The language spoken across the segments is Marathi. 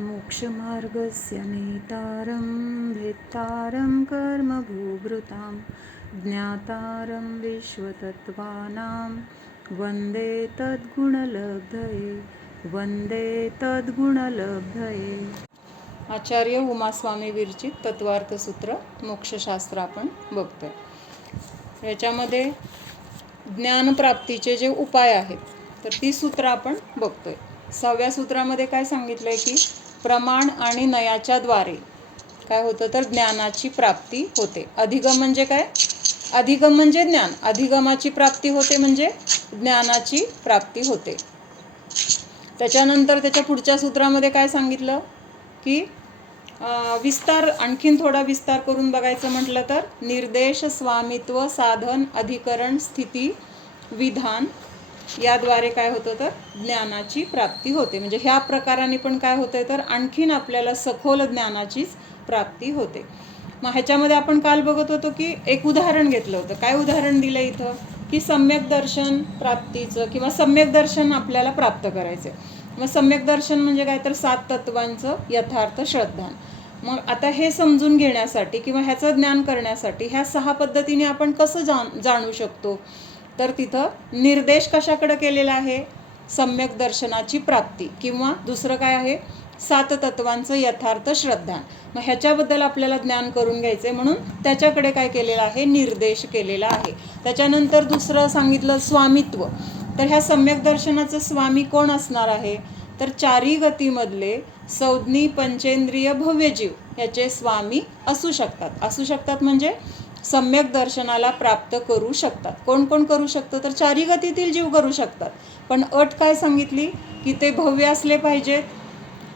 मोक्षमार्गस्य नेतारं भेत्तारं कर्मभूभृतां ज्ञातारं विश्वतत्त्वानां वन्दे तद्गुणलब्धये. आचार्य उमास्वामी विरचित तत्वार्थसूत्र मोक्षशास्त्र आपण बघतोय. याच्यामध्ये ज्ञानप्राप्तीचे जे उपाय आहेत तर ती सूत्र आपण बघतोय. 6व्या सूत्रामध्ये काय सांगितलंय की प्रमाण आणि नयाच्या द्वारे काय होतं तर ज्ञानाची प्राप्ती होते. अधिगम म्हणजे काय? अधिगम म्हणजे ज्ञान. अधिगमाची प्राप्ती होते म्हणजे ज्ञानाची प्राप्ती होते. त्याच्यानंतर त्याच्या पुढच्या सूत्रामध्ये काय सांगितलं की विस्तार, आणखीन थोडा विस्तार करून बघायचं म्हटलं तर निर्देश, स्वामित्व, साधन, अधिकरण, स्थिती, विधान याद्वारे काय होतं तर ज्ञानाची प्राप्ती होते. म्हणजे ह्या प्रकाराने पण काय होतंय तर आणखीन आपल्याला सखोल ज्ञानाचीच प्राप्ती होते. मग ह्याच्यामध्ये आपण काल बघत होतो की एक उदाहरण घेतलं होतं. काय उदाहरण दिलं इथं की सम्यक दर्शन प्राप्तीचं किंवा सम्यक दर्शन आपल्याला प्राप्त करायचं. मग सम्यक दर्शन म्हणजे काय तर 7 तत्वांचं यथार्थ श्रद्धान. मग आता हे समजून घेण्यासाठी किंवा ह्याचं ज्ञान करण्यासाठी ह्या 6 पद्धतीने आपण कसं जाणू शकतो तर तिथं निर्देश कशाकडे केलेला आहे? सम्यक दर्शनाची प्राप्ती किंवा दुसरं काय आहे 7 तत्वांचं यथार्थ श्रद्धान. मग ह्याच्याबद्दल आपल्याला ज्ञान करून घ्यायचं म्हणून त्याच्याकडे काय केलेलं आहे? निर्देश केलेला आहे. त्याच्यानंतर दुसरं सांगितलं स्वामित्व. तर ह्या सम्यक दर्शनाचं स्वामी कोण असणार आहे तर 4 गतीमधले संज्ञी, पंचेंद्रिय, भव्यजीव ह्याचे स्वामी असू शकतात. असू शकतात म्हणजे सम्यक दर्शनाला प्राप्त करू शकतात. कोण कोण करू शकतं तर 4 गतीतील जीव करू शकतात. पण अट काय सांगितली की ते भव्य असले पाहिजेत,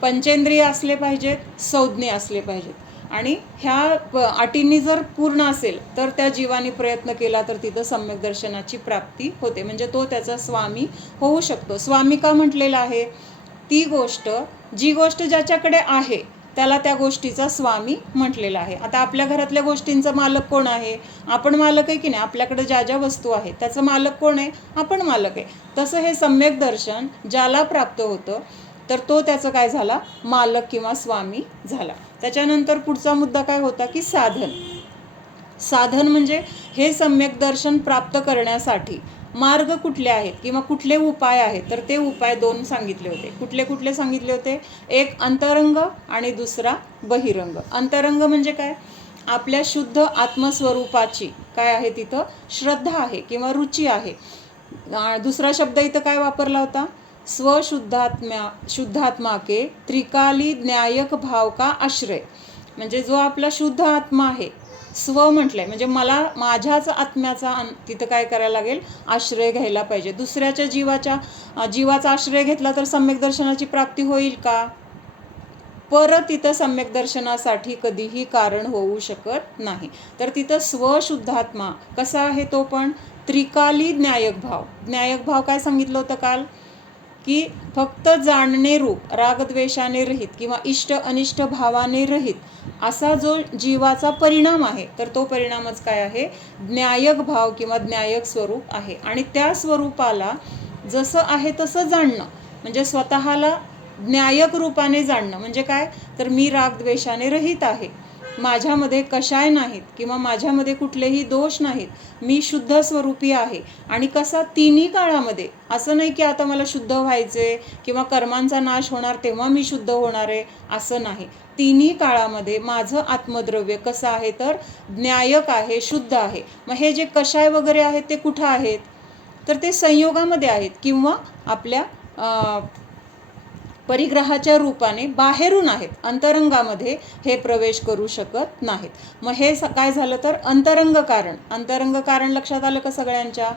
पंचेंद्रिय असले पाहिजेत, संज्ञी असले पाहिजेत. आणि ह्या अटींनी जर पूर्ण असेल तर त्या जीवाने प्रयत्न केला तर तिथं सम्यक दर्शनाची प्राप्ती होते. म्हणजे तो त्याचा स्वामी होऊ शकतो. स्वामी का म्हटलेला आहे? ती गोष्ट, जी गोष्ट ज्याच्याकडे आहे त्याला त्या गोष्टीचा स्वामी म्हटलेला आहे. आता आपल्या घरातल्या गोष्टींचा मालक कोण आहे? आपण मालक आहे की नाही? आपल्याकडे ज्या ज्या वस्तू आहेत त्याचं मालक कोण आहे? आपण मालक आहे. तसं हे सम्यक दर्शन ज्याला प्राप्त होतं तर तो त्याचं काय झाला? मालक किंवा स्वामी झाला. त्याच्यानंतर पुढचा मुद्दा काय होता की साधन. साधन म्हणजे हे सम्यक दर्शन प्राप्त करण्यासाठी मार्ग कुठले आहेत किंवा कुठले उपाय आहेत तर ते उपाय 2 सांगितले होते. कुठले कुठले सांगितले होते? एक अंतरंग आणि दुसरा बहिरंग. अंतरंग म्हणजे काय? आपल्या शुद्ध आत्मस्वरूपाची काय आहे तिथं श्रद्धा आहे किंवा रुची आहे. दुसरा शब्द इथं काय वापरला होता? शुद्धात्मा के त्रिकाली न्यायक भाव का आश्रय. म्हणजे जो आपला शुद्ध आत्मा आहे, स्व म्हटलंय म्हणजे मला माझ्याच आत्म्याचा तिथं काय करायला लागेल? आश्रय घ्यायला पाहिजे. दुसऱ्याच्या जीवाचा आश्रय घेतला तर सम्यक दर्शनाची प्राप्ती होईल का? परत तिथं सम्यक दर्शनासाठी कधीही कारण होऊ शकत नाही. तर तिथं स्वशुद्धात्मा कसा आहे? तो पण त्रिकाली न्यायक भाव. न्यायक भाव काय सांगितलं होतं काल की फक्त जाणणे रूप, रागद्वेषाने रहित किंवा इष्ट अनिष्ट भावाने रहित असा जो जीवाचा परिणाम आहे तर तो परिणामच काय आहे? न्यायक भाव किंवा न्यायक स्वरूप आहे. आणि त्या स्वरूपाला जसं आहे तसं जाणणं म्हणजे स्वतःला न्यायक रूपाने जाणणं म्हणजे काय तर मी रागद्वेषाने रहित आहे, माझ्यामध्ये कशाय नाहीत किंवा माझ्यामध्ये कुठलेही दोष नाहीत, मी शुद्ध स्वरूपी आहे. आणि कसा? तिन्ही काळामध्ये. असं नाही की आता मला शुद्ध व्हायचे किंवा कर्मांचा नाश होणार तेव्हा मी शुद्ध होणार आहे असं नाही. तिन्ही काळामध्ये माझं आत्मद्रव्य कसं आहे तर न्यायक आहे, शुद्ध आहे. मग हे जे कशाय वगैरे आहेत ते कुठं आहेत तर ते संयोगामध्ये आहेत किंवा आपल्या परिग्रहाच्या रूपाने बाहेरून आहेत. अंतरंगामध्ये हे प्रवेश करू शकत नाहीत. मग हे काय झालं तर अंतरंग कारण. अंतरंग कारण लक्षात आलं का सगळ्यांच्या?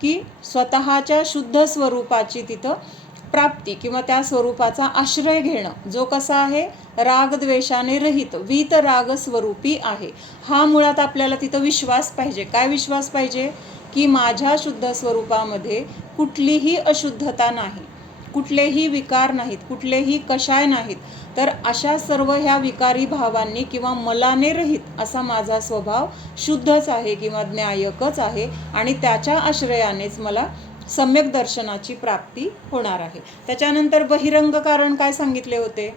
की स्वतःच्या शुद्ध स्वरूपाची तिथं प्राप्ती किंवा त्या स्वरूपाचा आश्रय घेणं जो कसा आहे? रागद्वेषाने रहित, वीतराग स्वरूपी आहे. हा मुळात आपल्याला तिथं विश्वास पाहिजे. काय विश्वास पाहिजे? की माझ्या शुद्ध स्वरूपामध्ये कुठलीही अशुद्धता नाही, कुठलेही विकार नाहीत, कुठलेही कशाय नाहीत. तर अशा सर्व ह्या विकारी भावांनी किंवा मलाने रहित असा माझा स्वभाव शुद्धच आहे किंवा न्यायकच आहे. आणि त्याच्या आश्रयानेच मला सम्यक दर्शनाची प्राप्ती होणार आहे. त्याच्यानंतर बहिरंग कारण काय सांगितले होते?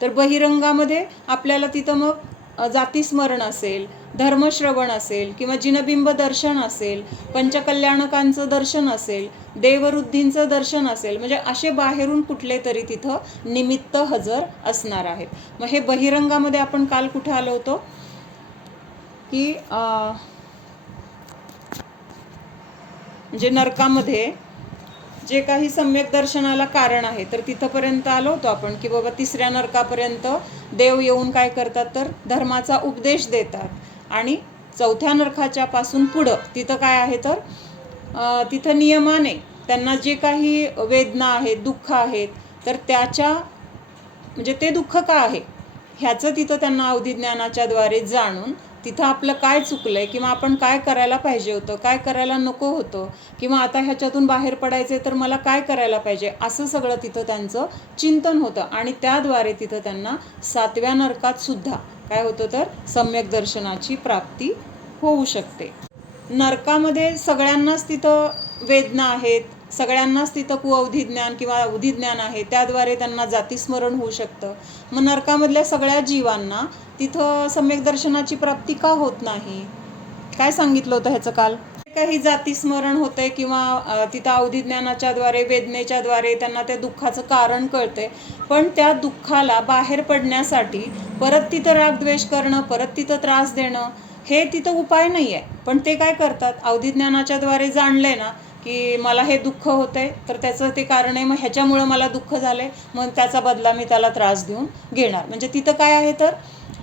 तर बहिरंगामध्ये आपल्याला तिथं मग जातीस्मरण असेल, धर्मश्रवण असेल किंवा जिनबिंब दर्शन असेल, पंचकल्याणकांचं दर्शन असेल, देववृद्धींचं दर्शन असेल, म्हणजे असे बाहेरून कुठले तरी तिथं निमित्त हजर असणार आहेत. मग हे बहिरंगामध्ये आपण काल कुठे आलो होतो की म्हणजे नरकामध्ये जे काही सम्यक दर्शनाला कारण आहे तर तिथंपर्यंत आलो होतो आपण की बाबा तिसऱ्या नरकापर्यंत देव येऊन काय करतात तर धर्माचा उपदेश देतात आणि चौथ्या नरकाच्या पासून पुढं तिथं काय आहे तर तिथं नियमाने त्यांना जे काही वेदना आहेत, दुःख आहेत, तर त्याच्या म्हणजे ते दुःख का आहे ह्याचं तिथं त्यांना अवधिज्ञानाच्या द्वारे जाणून तिथं आपलं काय चुकलंय किंवा आपण काय करायला पाहिजे होतं, काय करायला नको होतं, किंवा आता ह्याच्यातून बाहेर पडायचे तर मला काय करायला पाहिजे, असं सगळं तिथं त्यांचं चिंतन होतं. आणि त्याद्वारे तिथं त्यांना 7व्या नरकात सुद्धा काय होतं तर सम्यक दर्शनाची प्राप्ती होऊ शकते. नरकामध्ये सगळ्यांनाच तिथं वेदना आहेत, सगळ्यांनाच तिथं कुअवधिज्ञान किंवा अवधिज्ञान आहे, त्याद्वारे त्यांना जातीस्मरण होऊ शकतं. मग नरकामधल्या सगळ्या जीवांना तिथं सम्यक दर्शनाची प्राप्ती का होत नाही, काय सांगितलं होतं ह्याचं काल? काही जातीस्मरण होतंय किंवा तिथं अवधिज्ञानाच्या द्वारे, वेदनेच्या द्वारे त्यांना त्या दुःखाचं कारण कळतंय, पण त्या दुःखाला बाहेर पडण्यासाठी परत तिथं रागद्वेष करणं, परत तिथं त्रास देणं हे तिथं उपाय नाही आहे. पण ते काय करतात, अवधिज्ञानाच्या द्वारे जाणलंय ना की मला हे दुःख होतंय तर त्याचं ते कारण आहे, मग ह्याच्यामुळं मला दुःख झालंय, मग त्याचा बदला मी त्याला त्रास देऊन घेणार. म्हणजे तिथं काय आहे तर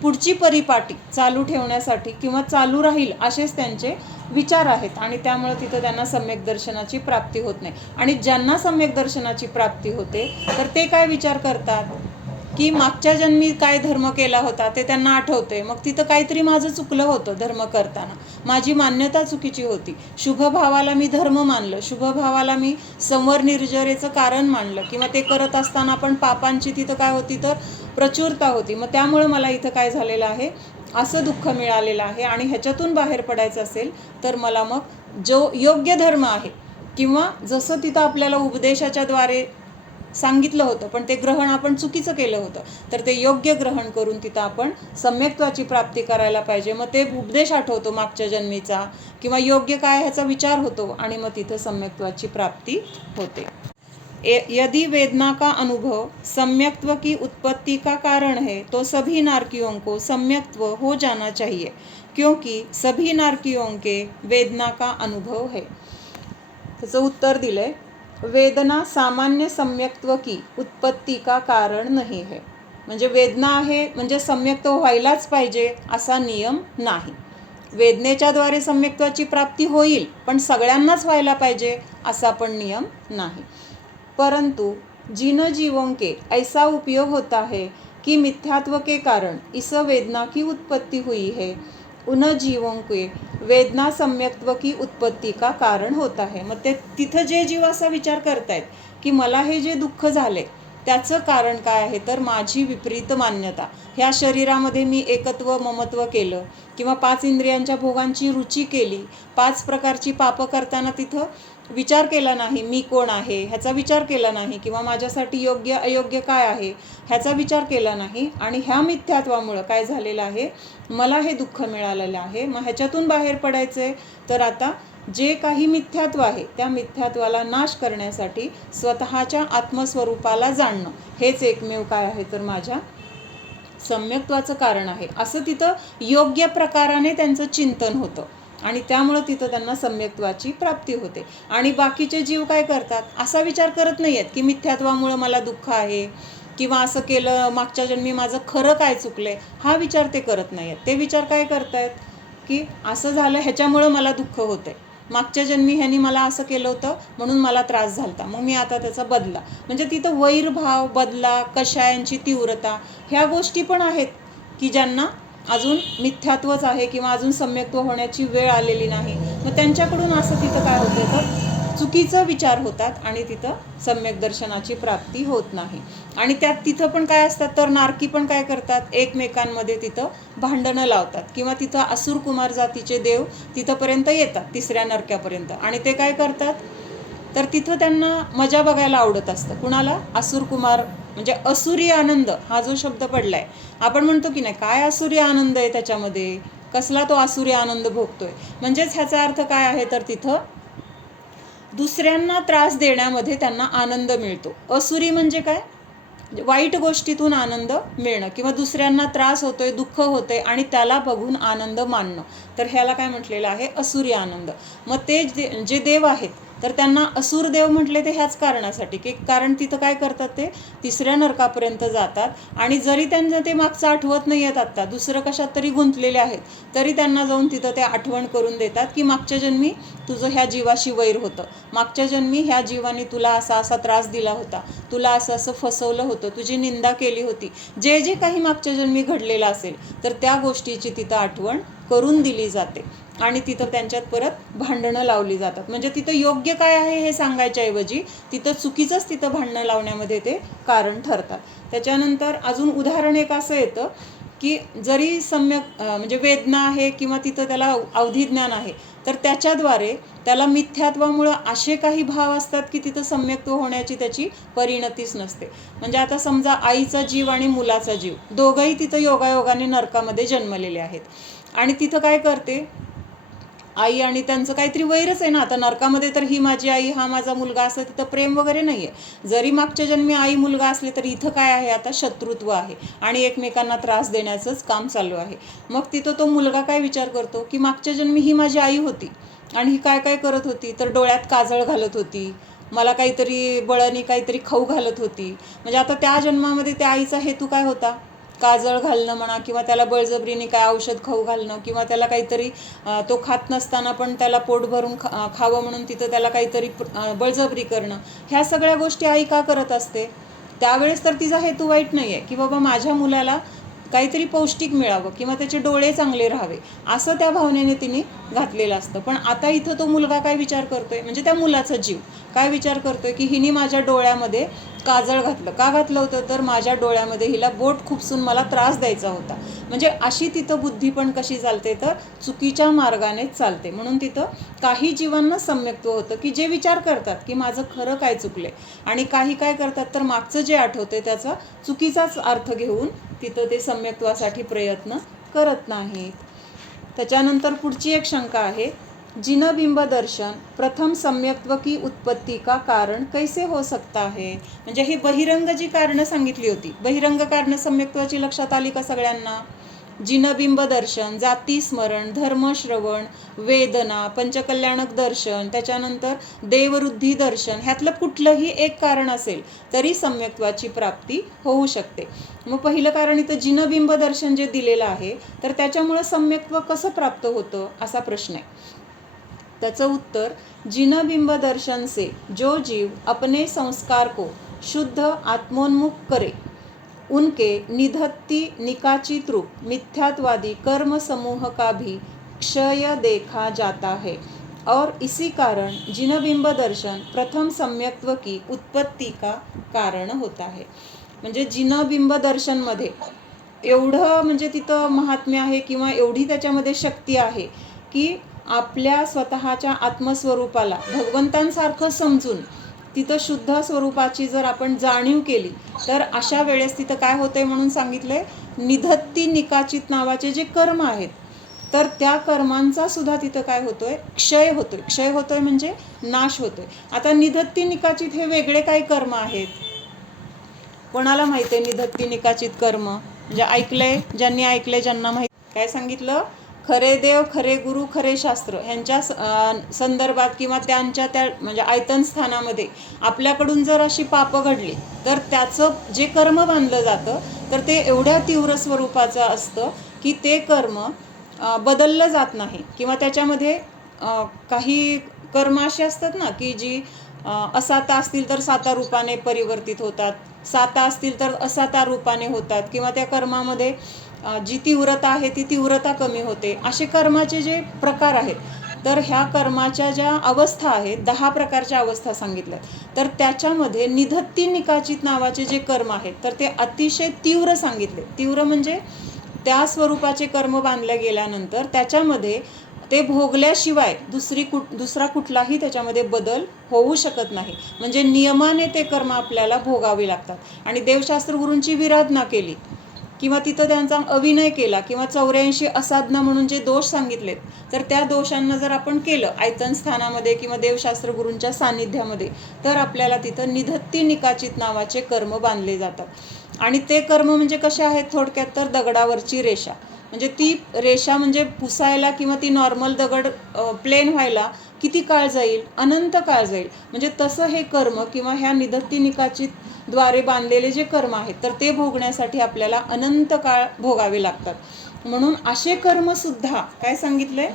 पुढची परिपाटी चालू ठेवण्यासाठी किंवा चालू राहील असेच त्यांचे विचार आहेत आणि त्यामुळे तिथं त्यांना सम्यक दर्शनाची प्राप्ती होत नाही. आणि ज्यांना सम्यक दर्शनाची प्राप्ती होते तर ते काय विचार करतात की मागच्या जन्मी काय धर्म केला होता ते त्यांना आठवते, मग तिथं काहीतरी माझं चुकलं होतं, धर्म करताना माझी मान्यता चुकीची होती, शुभभावाला मी धर्म मानलं, शुभभावाला मी संवर निर्जरेचं कारण मानलं, किंवा ते करत असताना पण पापांची तिथं काय होती तर प्रचुरता होती, मग त्यामुळे मला इथं काय झालेलं आहे, असं दुःख मिळालेलं आहे. आणि ह्याच्यातून बाहेर पडायचं असेल तर मला मग जो योग्य धर्म आहे किंवा जसं तिथं आपल्याला उपदेशाच्या द्वारे सांगितलं होतं पण ते ग्रहण आपण चुकीचं केलं होतं, तर ते योग्य ग्रहण करून तिथं आपण सम्यक्त्वाची प्राप्ती करायला पाहिजे. मग ते उपदेश आठवतो मागच्या जन्मीचा किंवा योग्य काय ह्याचा विचार होतो आणि मग तिथं सम्यक्त्वाची प्राप्ती होते. यदि वेदना का अनुभव सम्यक्त्व की उत्पत्ति का कारण है तो सभी नारकियों को सम्यक्त्व हो जाना चाहिए, क्योंकि सभी नारकियों के वेदना का अनुभव है. त्याचं उत्तर दिलंय, वेदना सामान्य सम्यक्त्व की उत्पत्ति का कारण नहीं है. म्हणजे वेदना आहे म्हणजे सम्यक्त्व व्हायलाच पाहिजे असा नियम नाही. वेदनेच्या द्वारे सम्यक्त्वाची प्राप्ती होईल पण सगळ्यांनाच व्हायला पाहिजे असा पण नियम नाही. परंतु जिन जीवों के ऐसा उपयोग होता है कि मिथ्यात्व के कारण इस वेदना की उत्पत्ति हुई है, उन जीवों के वेदना सम्यक्त्व की उत्पत्ति का कारण होता है. मग ते तिथं जे जीव असा विचार करतायत की मला हे जे दुःख झाले त्याचं कारण काय आहे तर माझी विपरीत मान्यता, ह्या शरीरामध्ये मी एकत्व ममत्व केलं किंवा 5 इंद्रियांच्या भोगांची रुची केली, 5 प्रकारची पापं करताना तिथं विचार केला नाही मी कोण आहे ह्याचा विचार केला नाही, किंवा माझ्यासाठी योग्य अयोग्य काय आहे ह्याचा विचार केला नाही, आणि ह्या मिथ्यात्वामुळं काय झालेलं आहे, मला हे दुःख मिळालेलं आहे. मग ह्याच्यातून बाहेर पडायचं आहे तर आता जे काही मिथ्यात्व आहे त्या मिथ्यात्वाला नाश करण्यासाठी स्वतःच्या आत्मस्वरूपाला जाणणं हेच एकमेव काय आहे तर माझ्या सम्यक्त्वाचं कारण आहे, असं तिथं योग्य प्रकाराने त्यांचं चिंतन होतं आणि त्यामुळं तिथं त्यांना सम्यक्त्वाची प्राप्ती होते. आणि बाकीचे जीव काय करतात, असा विचार करत नाही आहेत की मिथ्यात्वामुळं मला दुःख आहे किंवा असं केलं मागच्या जन्मी माझं खरं काय चुकलंय, हा विचार ते करत नाही आहेत. ते विचार काय करतायत की असं झालं ह्याच्यामुळं मला दुःख होतंय, मागच्या जन्मी ह्यांनी मला असं केलं होतं म्हणून मला त्रास झालता, मग मी आता त्याचा बदला, म्हणजे तिथं वैरभाव, बदला, कषायांची तीव्रता ह्या गोष्टी पण आहेत की ज्यांना अजून मिथ्यात्वच आहे किंवा अजून सम्यक्त्व होण्याची वेळ आलेली नाही. मग त्यांच्याकडून असं तिथं काय होतं तर चुकीचं विचार होतात आणि तिथं सम्यक दर्शनाची प्राप्ती होत नाही. आणि त्यात तिथं पण काय असतात तर नारकी पण काय करतात, एकमेकांमध्ये तिथं भांडणं लावतात किंवा तिथं असुर कुमार जातीचे देव तिथंपर्यंत येतात 3ऱ्या नरक्यापर्यंत, आणि ते काय करतात तर तिथं त्यांना मजा बघायला आवडत असतं. कुणाला, असुर कुमार म्हणजे असुरी आनंद हा जो शब्द पडलाय, आपण म्हणतो की नाही काय असुरी आनंद आहे त्याच्यामध्ये, कसला तो असुरी आनंद भोगतोय. म्हणजेच ह्याचा अर्थ काय आहे तर तिथं दुसऱ्यांना त्रास देण्यामध्ये त्यांना आनंद मिळतो. असुरी म्हणजे काय, वाईट गोष्टीतून आनंद मिळणं किंवा दुसऱ्यांना त्रास होतोय, दुःख होतंय आणि त्याला बघून आनंद मानणं, तर ह्याला काय म्हटलेलं आहे, असुरी आनंद. मग ते जे देव आहेत तर त्यांना असुर देव म्हटले ते ह्याच कारणासाठी की कारण तिथं काय करतात, ते तिसऱ्या नरकापर्यंत जातात आणि जरी त्यांना ते मागचं आठवत नाही आहेत, आत्ता दुसरं कशात तरी गुंतलेले आहेत, तरी त्यांना जाऊन तिथं ते आठवण करून देतात की मागच्या जन्मी तुझं ह्या जीवाशी वैर होतं, मागच्या जन्मी ह्या जीवाने तुला असा असा त्रास दिला होता, तुला असं असं फसवलं होतं, तुझी निंदा केली होती, जे जे काही मागच्या जन्मी घडलेलं असेल तर त्या गोष्टीची तिथं आठवण करून दिली जाते आणि तिथं त्यांच्यात परत भांडणं लावली जातात. म्हणजे तिथं योग्य काय आहे हे सांगायच्या ऐवजी तिथं चुकीचंच तिथं भांडणं लावण्यामध्ये ते कारण ठरतात. त्याच्यानंतर अजून उदाहरण एक असं येतं की जरी सम्यक म्हणजे वेदना आहे किंवा तिथं त्याला अवधिज्ञान आहे, तर त्याच्याद्वारे त्याला मिथ्यात्वामुळं असे काही भाव असतात की तिथं सम्यक्त्व होण्याची त्याची परिणतीच नसते. म्हणजे आता समजा आईचा जीव आणि मुलाचा जीव दोघंही तिथं योगायोगाने नरकामध्ये जन्मलेले आहेत आणि तिथं काय करते आई, आणि त्यांचं काहीतरी वैरच आहे ना, आता नरकामध्ये तर ही माझी आई हा माझा मुलगा असं तिथं प्रेम वगैरे नाही आहे. जरी मागच्या जन्मी आई मुलगा असले तरी इथं काय आहे, आता शत्रुत्व आहे आणि एकमेकांना त्रास देण्याचंच काम चालू आहे. मग तिथं तो मुलगा काय विचार करतो की मागच्या जन्मी ही माझी आई होती आणि ही काय काय करत होती, तर डोळ्यात काजळ घालत होती, मला काहीतरी बळणी काहीतरी खाऊ घालत होती. म्हणजे आता त्या जन्मामध्ये त्या आईचा हेतू काय होता, काजळ घालणं म्हणा किंवा त्याला बळजबरीने काय औषध खाऊ घालणं किंवा त्याला काहीतरी तो खात नसताना पण त्याला पोट भरून खावं म्हणून तिथं त्याला काहीतरी बळजबरी करणं. ह्या सगळ्या गोष्टी आई का करत असते, त्यावेळेस तर तिचा हेतू वाईट नाही आहे की बाबा माझ्या मुलाला काहीतरी पौष्टिक मिळावं किंवा त्याचे डोळे चांगले राहावे असं त्या भावनेने तिने घातलेलं असतं. पण आता इथं तो मुलगा काय विचार करतोय, म्हणजे त्या मुलाचा जीव काय विचार करतोय की हिने माझ्या डोळ्यामध्ये काजळ घातलं, का घातलं होतं तर माझ्या डोळ्यामध्ये हिला बोट खुपसून मला त्रास द्यायचा होता. म्हणजे अशी तिथं बुद्धी पण कशी चालते तर चुकीच्या मार्गानेच चालते. म्हणून तिथं काही जीवांना सम्यक्त्व होतं की जे विचार करतात की माझं खरं काय चुकलंय, आणि काही काय करतात तर मागचं जे आठवते त्याचा चुकीचाच अर्थ घेऊन तिथं ते सम्यक्त्वासाठी प्रयत्न करत नाहीत. त्याच्यानंतर पुढची एक शंका आहे, जिनबिंब दर्शन प्रथम सम्यक्त्व की उत्पत्ती का कारण कैसे हो सकता है. म्हणजे ही बहिरंग जी कारणं सांगितली होती, बहिरंग कारणं सम्यक्त्वाची लक्षात आली का सगळ्यांना. जिनबिंब दर्शन, जाती स्मरण, धर्मश्रवण, वेदना, पंचकल्याणक दर्शन, त्याच्यानंतर देववृद्धी दर्शन, ह्यातलं कुठलंही एक कारण असेल तरी सम्यक्त्वाची प्राप्ती होऊ शकते. मग पहिलं कारण इथं जिनबिंब दर्शन जे दिलेलं आहे तर त्याच्यामुळं सम्यक्त्व कसं प्राप्त होतं असा प्रश्न आहे. त्याचं उत्तर, जिनबिंब दर्शन से जो जीव अपने संस्कार को शुद्ध आत्मोन्मुख करे उनके निधत्ति निकाचित रूप मिथ्यात्वादी कर्म समूह का भी क्षय देखा जाता है और इसी कारण जिनबिंब दर्शन प्रथम सम्यक्त्व की उत्पत्ति का कारण होता है. म्हणजे जिनबिंब दर्शनमध्ये एवढं म्हणजे तिथं महात्म्य आहे किंवा एवढी त्याच्यामध्ये शक्ती आहे की आपल्या स्वतःच्या आत्मस्वरूपाला भगवंतांसारखं समजून तिथं शुद्ध स्वरूपाची जर आपण जाणीव केली तर अशा वेळेस तिथं काय होतंय म्हणून सांगितलंय, निधत्ती निकाचित नावाचे जे कर्म आहेत तर त्या कर्मांचा सुद्धा तिथं काय होतोय, क्षय होतोय. क्षय होतोय म्हणजे नाश होतोय. आता निधत्ती निकाचित हे वेगळे काही कर्म आहेत, कोणाला माहिती आहे निधत्ती निकाचित कर्म, म्हणजे ऐकलंय, ज्यांनी ऐकलंय ज्यांना माहिती. काय सांगितलं, खरे देव खरे गुरु खरे शास्त्र ह्यांच्या संदर्भात किंवा त्यांच्या त्या म्हणजे आयतन स्थानामध्ये आपल्याकडून जर अशी पापं घडली तर त्याचं जे कर्म बांधलं जातं तर ते एवढ्या तीव्र स्वरूपाचं असतं की ते कर्म बदललं जात नाही किंवा त्याच्यामध्ये काही कर्म अशी असतात ना की जी असाता असतील तर साता रूपाने परिवर्तित होतात, साता असतील तर असाता रूपाने होतात किंवा त्या कर्मामध्ये जी तीव्रता आहे ती तीव्रता कमी होते. असे कर्माचे जे प्रकार आहेत तर ह्या कर्माच्या ज्या अवस्था आहेत 10 प्रकारच्या अवस्था सांगितल्या, तर त्याच्यामध्ये निधत्ती निकाचित नावाचे जे कर्म आहेत तर ते अतिशय तीव्र सांगितले. तीव्र म्हणजे त्या स्वरूपाचे कर्म बांधले गेल्यानंतर त्याच्यामध्ये ते भोगल्याशिवाय दुसरा कुठलाही त्याच्यामध्ये बदल होऊ शकत नाही. म्हणजे नियमाने ते कर्म आपल्याला भोगावे लागतात. आणि देवशास्त्र गुरूंची विराधना केली किंवा तिथं त्यांचा अभिनय केला किंवा 84 असाधना म्हणून जे दोष सांगितलेत, तर त्या दोषांना जर आपण केलं आयतन स्थानामध्ये किंवा देवशास्त्र गुरूंच्या सान्निध्यामध्ये, तर आपल्याला तिथं निधत्ती निकाचित नावाचे कर्म बांधले जातात. आणि ते कर्म म्हणजे कसे आहेत? थोडक्यात तर दगडावरची रेषा. म्हणजे ती रेषा म्हणजे पुसायला किंवा ती नॉर्मल दगड प्लेन व्हायला किती काळ जाईल? अनंत काळ जाईल. म्हणजे तसं हे कर्म किंवा ह्या निधत्ती निकाचित द्वारे बांधलेले जे कर्म आहेत, तर ते भोगण्यासाठी आपल्याला अनंत काळ भोगावे लागतात. म्हणून असे कर्मसुद्धा काय सांगितलंय?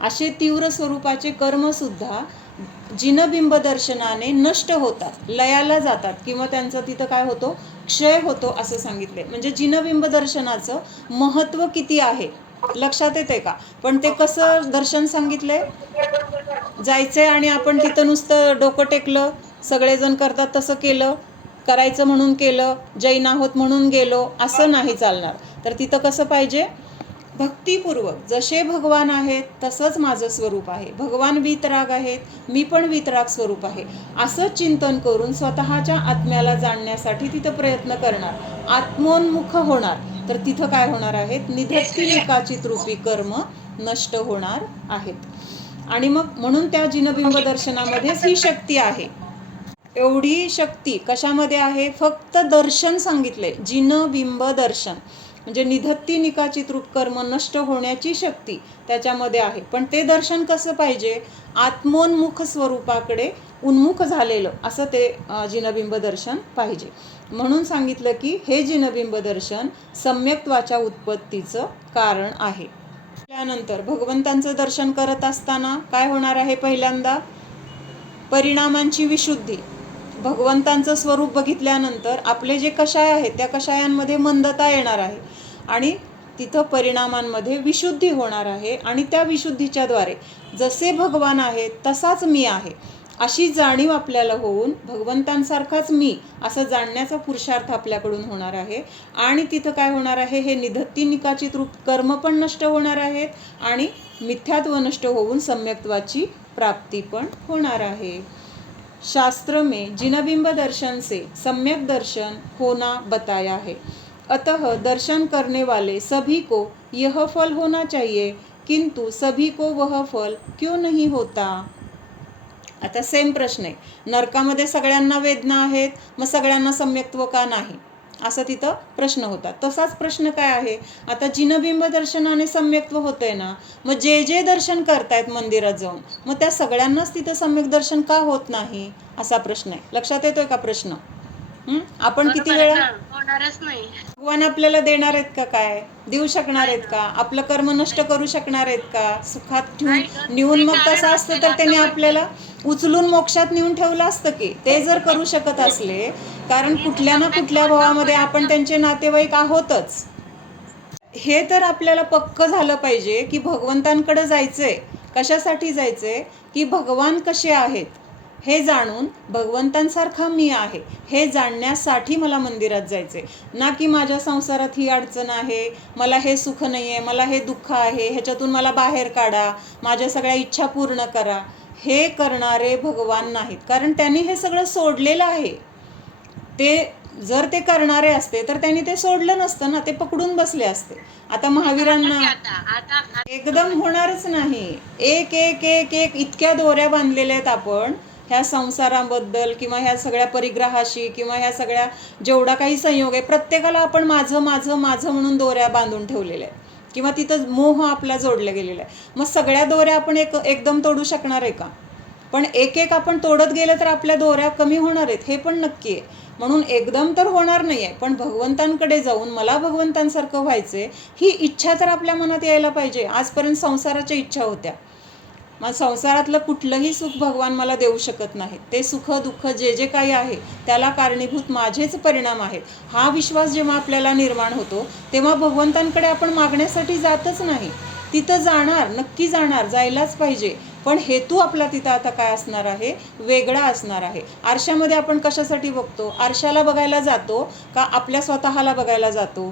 असे तीव्र स्वरूपाचे कर्मसुद्धा जिनबिंब दर्शनाने नष्ट होतात, लयाला जातात किंवा त्यांचा तिथं काय होतो? क्षय होतो असं सांगितले. म्हणजे जिनबिंब दर्शनाचं महत्त्व किती आहे लक्षात येते का? पण ते कसं दर्शन सांगितलंय? जायचंय आणि आपण तिथं नुसतं डोकं टेकलं, सगळेजण करतात तसं केलं, करायचं म्हणून केलं, जैन आहोत म्हणून गेलो, असं नाही चालणार. तर तिथं कसं पाहिजे? भक्तिपूर्वक जसे भगवान आहेत तसंच माझं स्वरूप आहे, भगवान वीतराग आहेत, मी पण वीतराग स्वरूप आहे, असं चिंतन करून स्वतःच्या आत्म्याला जाणण्यासाठी तिथं प्रयत्न करणार, आत्मोन्मुख होणार. तर तिथं काय होणार आहेत? निधत्ती निकाचित रूपी कर्म नष्ट होणार आहेत. आणि मग म्हणून त्या जिनबिंब दर्शनामध्येच ही शक्ती आहे. एवढी शक्ती कशामध्ये आहे? फक्त दर्शन सांगितले, जिनबिंब दर्शन म्हणजे निधत्ती निकाचित रूप कर्म नष्ट होण्याची शक्ती त्याच्यामध्ये आहे. पण ते दर्शन कसं पाहिजे? आत्मोन्मुख स्वरूपाकडे उन्मुख झालेलं असं ते जिनबिंब दर्शन पाहिजे. म्हणून सांगितलं की हे जिनबिंब दर्शन सम्यक्त्वाच्या उत्पत्तीचं कारण आहे. त्यानंतर भगवंतांचं दर्शन करत असताना काय होणार आहे? पहिल्यांदा परिणामांची विशुद्धी. भगवंतांचं स्वरूप बघितल्यानंतर आपले जे कषाय आहेत त्या कषायांमध्ये मंदता येणार आहे आणि तिथं परिणामांमध्ये विशुद्धी होणार आहे. आणि त्या विशुद्धीच्याद्वारे जसे भगवान आहेत तसाच मी आहे अशी जाणीव आपल्याला होऊन भगवंतांसारखाच मी असं जाणण्याचा पुरुषार्थ आपल्याकडून होणार आहे. आणि तिथं काय होणार आहे? हे निधत्ती निकाचित रूप कर्म पण नष्ट होणार आहेत आणि मिथ्यात्व नष्ट होऊन सम्यक्त्वाची प्राप्ती पण होणार आहे. शास्त्र में जिनबिंब दर्शन से सम्यक दर्शन होना बताया है, अतः दर्शन करने वाले सभी को यह फल होना चाहिए, किंतु सभी को वह फल क्यों नहीं होता? आता सेम प्रश्न आहे. नरकामध्ये सगळ्यांना वेदना आहेत, मग सगळ्यांना सम्यक्त्व का नाही? असं तिथं प्रश्न होता. तसाच प्रश्न काय आहे? आता जिनबिंब दर्शनाने सम्यक्त्व होतंय ना, मग जे जे दर्शन करतायत मंदिरात जाऊन, मग त्या सगळ्यांनाच तिथं सम्यक दर्शन का होत नाही? असा प्रश्न आहे. लक्षात येतोय का प्रश्न? आपण किती वेळा होणारच नाही. भगवान आपल्याला देणार आहेत का? काय देऊ शकणार आहेत का? आपलं कर्म नष्ट करू शकणार आहेत का? सुखात नेऊन मग तसं असतं तर त्यांनी आपल्याला उचलून मोक्षात नेऊन ठेवलं असतं की. ते जर करू शकत असले, कारण कुठल्या ना कुठल्या भावामध्ये आपण त्यांचे नातेवाईक आहोतच. हे तर आपल्याला पक्क झालं पाहिजे की भगवंतांकडे जायचंय. कशासाठी जायचंय? की भगवान कसे आहेत हे जाणून भगवंतांसारखा मी आहे हे जाणण्यासाठी मला मंदिरात जायचे. ना की माझ्या संसारात ही अडचण आहे, मला हे सुख नाही आहे, मला हे दुःख आहे, ह्याच्यातून मला बाहेर काढा, माझ्या सगळ्या इच्छा पूर्ण करा. हे करणारे भगवान नाहीत, कारण त्यांनी हे सगळं सोडलेलं आहे. ते जर ते करणारे असते तर त्यांनी ते सोडलं नसतं ना, ते पकडून बसले असते. आता महावीरांना एकदम होणारच नाही. एक एक एक एक इतक्या दोऱ्या बांधलेल्या आहेत आपण ह्या संसाराबद्दल किंवा ह्या सगळ्या परिग्रहाशी किंवा ह्या सगळ्या जेवढा काही संयोग आहे, प्रत्येकाला आपण माझं माझं माझं म्हणून दोऱ्या बांधून ठेवलेल्या आहेत किंवा तिथं मोह आपला जोडला गेलेला आहे. मग सगळ्या दोऱ्या आपण एकदम तोडू शकणार आहे का? पण एक एक आपण तोडत गेलं तर आपल्या दोऱ्या कमी होणार आहेत, हे पण नक्की आहे. म्हणून एकदम तर होणार नाही आहे, पण भगवंतांकडे जाऊन मला भगवंतांसारखं व्हायचंय ही इच्छा तर आपल्या मनात यायला पाहिजे. आजपर्यंत संसाराच्या इच्छा होत्या, मग संसारातलं कुठलंही सुख भगवान मला देऊ शकत नाहीत. ते सुख दुःख जे जे काही आहे त्याला कारणीभूत माझेच परिणाम आहेत. हा विश्वास जेव्हा आपल्याला निर्माण होतो तेव्हा भगवंतांकडे आपण मागण्यासाठी जातच नाही. तिथं जाणार, नक्की जाणार, जायलाच पाहिजे. पण हेतू आपला तिथं आता काय असणार आहे? वेगळा असणार आहे. आरशामध्ये आपण कशासाठी बघतो? आरशाला बघायला जातो का आपल्या स्वतःला बघायला जातो?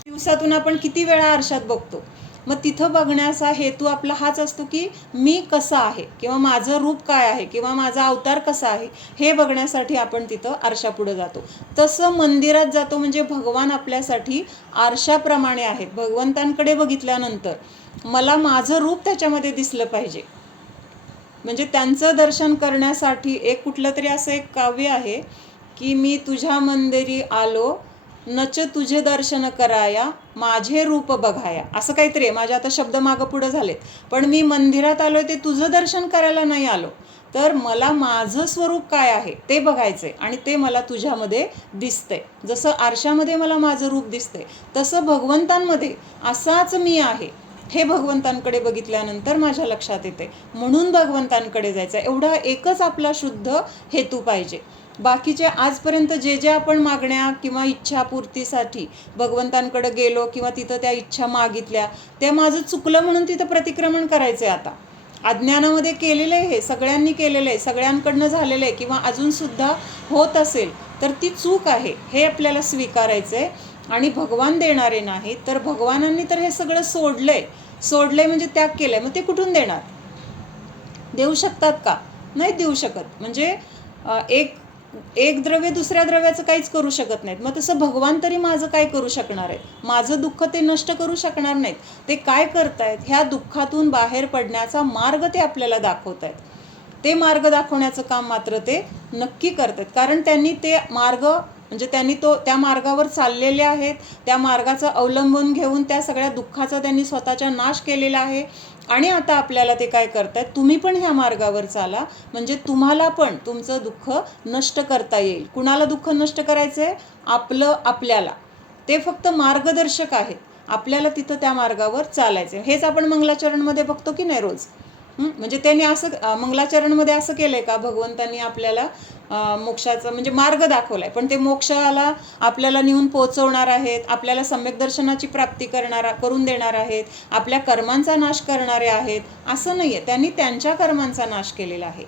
दिवसातून आपण किती वेळा आरशात बघतो? मग तिथं बघण्याचा हेतू आपला हाच असतो की मी कसा आहे किंवा माझं रूप काय आहे किंवा माझा अवतार कसा आहे हे बघण्यासाठी आपण तिथं आरशापुढं जातो. तसं मंदिरात जातो म्हणजे भगवान आपल्यासाठी आरशाप्रमाणे आहेत. भगवंतांकडे बघितल्यानंतर मला माझं रूप त्याच्यामध्ये दिसलं पाहिजे. म्हणजे त्यांचं दर्शन करण्यासाठी एक कुठलं तरी असं एक काव्य आहे की मी तुझ्या मंदिरी आलो नच तुझे दर्शन कराया माझे रूप बघाया, असं काहीतरी आहे. माझे आता शब्द मागं पुढं झालेत, पण मी मंदिरात आलोय ते तुझं दर्शन करायला नाही आलो, तर मला माझं स्वरूप काय आहे ते बघायचंय आणि ते मला तुझ्यामध्ये दिसतंय. जसं आरशामध्ये मला माझं रूप दिसतंय तसं भगवंतांमध्ये असाच मी आहे हे भगवंतांकडे बघितल्यानंतर माझ्या लक्षात येते. म्हणून भगवंतांकडे जायचं, एवढा एकच आपला शुद्ध हेतू पाहिजे. बाकीचे आजपर्यंत जे जे आपण मागण्या किंवा इच्छापूर्तीसाठी भगवंतांकडे गेलो किंवा तिथं त्या इच्छा मागितल्या, ते माझं चुकलं म्हणून तिथं प्रतिक्रमण करायचं आहे. आता अज्ञानामध्ये केलेलं आहे, हे सगळ्यांनी केलेलं आहे, सगळ्यांकडनं झालेलं आहे किंवा अजूनसुद्धा होत असेल तर ती चूक आहे हे आपल्याला स्वीकारायचं आहे. आणि भगवान देणारे नाही तर भगवानांनी तर हे सगळं सोडलंय म्हणजे त्याग केलंय, मग ते कुठून देणार? देऊ शकतात का? नाही देऊ शकत. म्हणजे एक द्रव्य दुसऱ्या द्रव्याचं काहीच करू शकत नाहीत. मग तसं भगवान तरी माझं काय करू शकणार आहेत? माझं दुःख ते नष्ट करू शकणार नाहीत. ते काय करतायत? ह्या दुःखातून बाहेर पडण्याचा मार्ग ते आपल्याला दाखवत आहेत. ते मार्ग दाखवण्याचं काम मात्र ते नक्की करतात, कारण त्यांनी ते मार्ग म्हणजे त्यांनी त्या मार्गावर चाललेले आहेत. त्या मार्गाचं अवलंबन घेऊन त्या सगळ्या दुःखाचा त्यांनी स्वतःचा नाश केलेला आहे. आणि आता आपल्याला ते काय करतायत, तुम्ही पण ह्या मार्गावर चाला म्हणजे तुम्हाला पण तुमचं दुःख नष्ट करता येईल. कुणाला दुःख नष्ट करायचं आहे? आपल्याला. ते फक्त मार्गदर्शक आहेत, आपल्याला तिथं त्या मार्गावर चालायचं. हेच आपण मंगलाचरणमध्ये बघतो की नाही रोज. म्हणजे त्यांनी असं मंगलाचरणमध्ये असं केलंय का भगवंतांनी आपल्याला मोक्षाचं म्हणजे मार्ग दाखवलाय, पण ते मोक्षाला आपल्याला नेऊन पोचवणार आहेत, आपल्याला सम्यक दर्शनाची प्राप्ती करून देणार आहेत, आपल्या कर्मांचा नाश करणारे आहेत, असं नाही आहे. त्यांनी त्यांच्या कर्मांचा नाश केलेला आहे.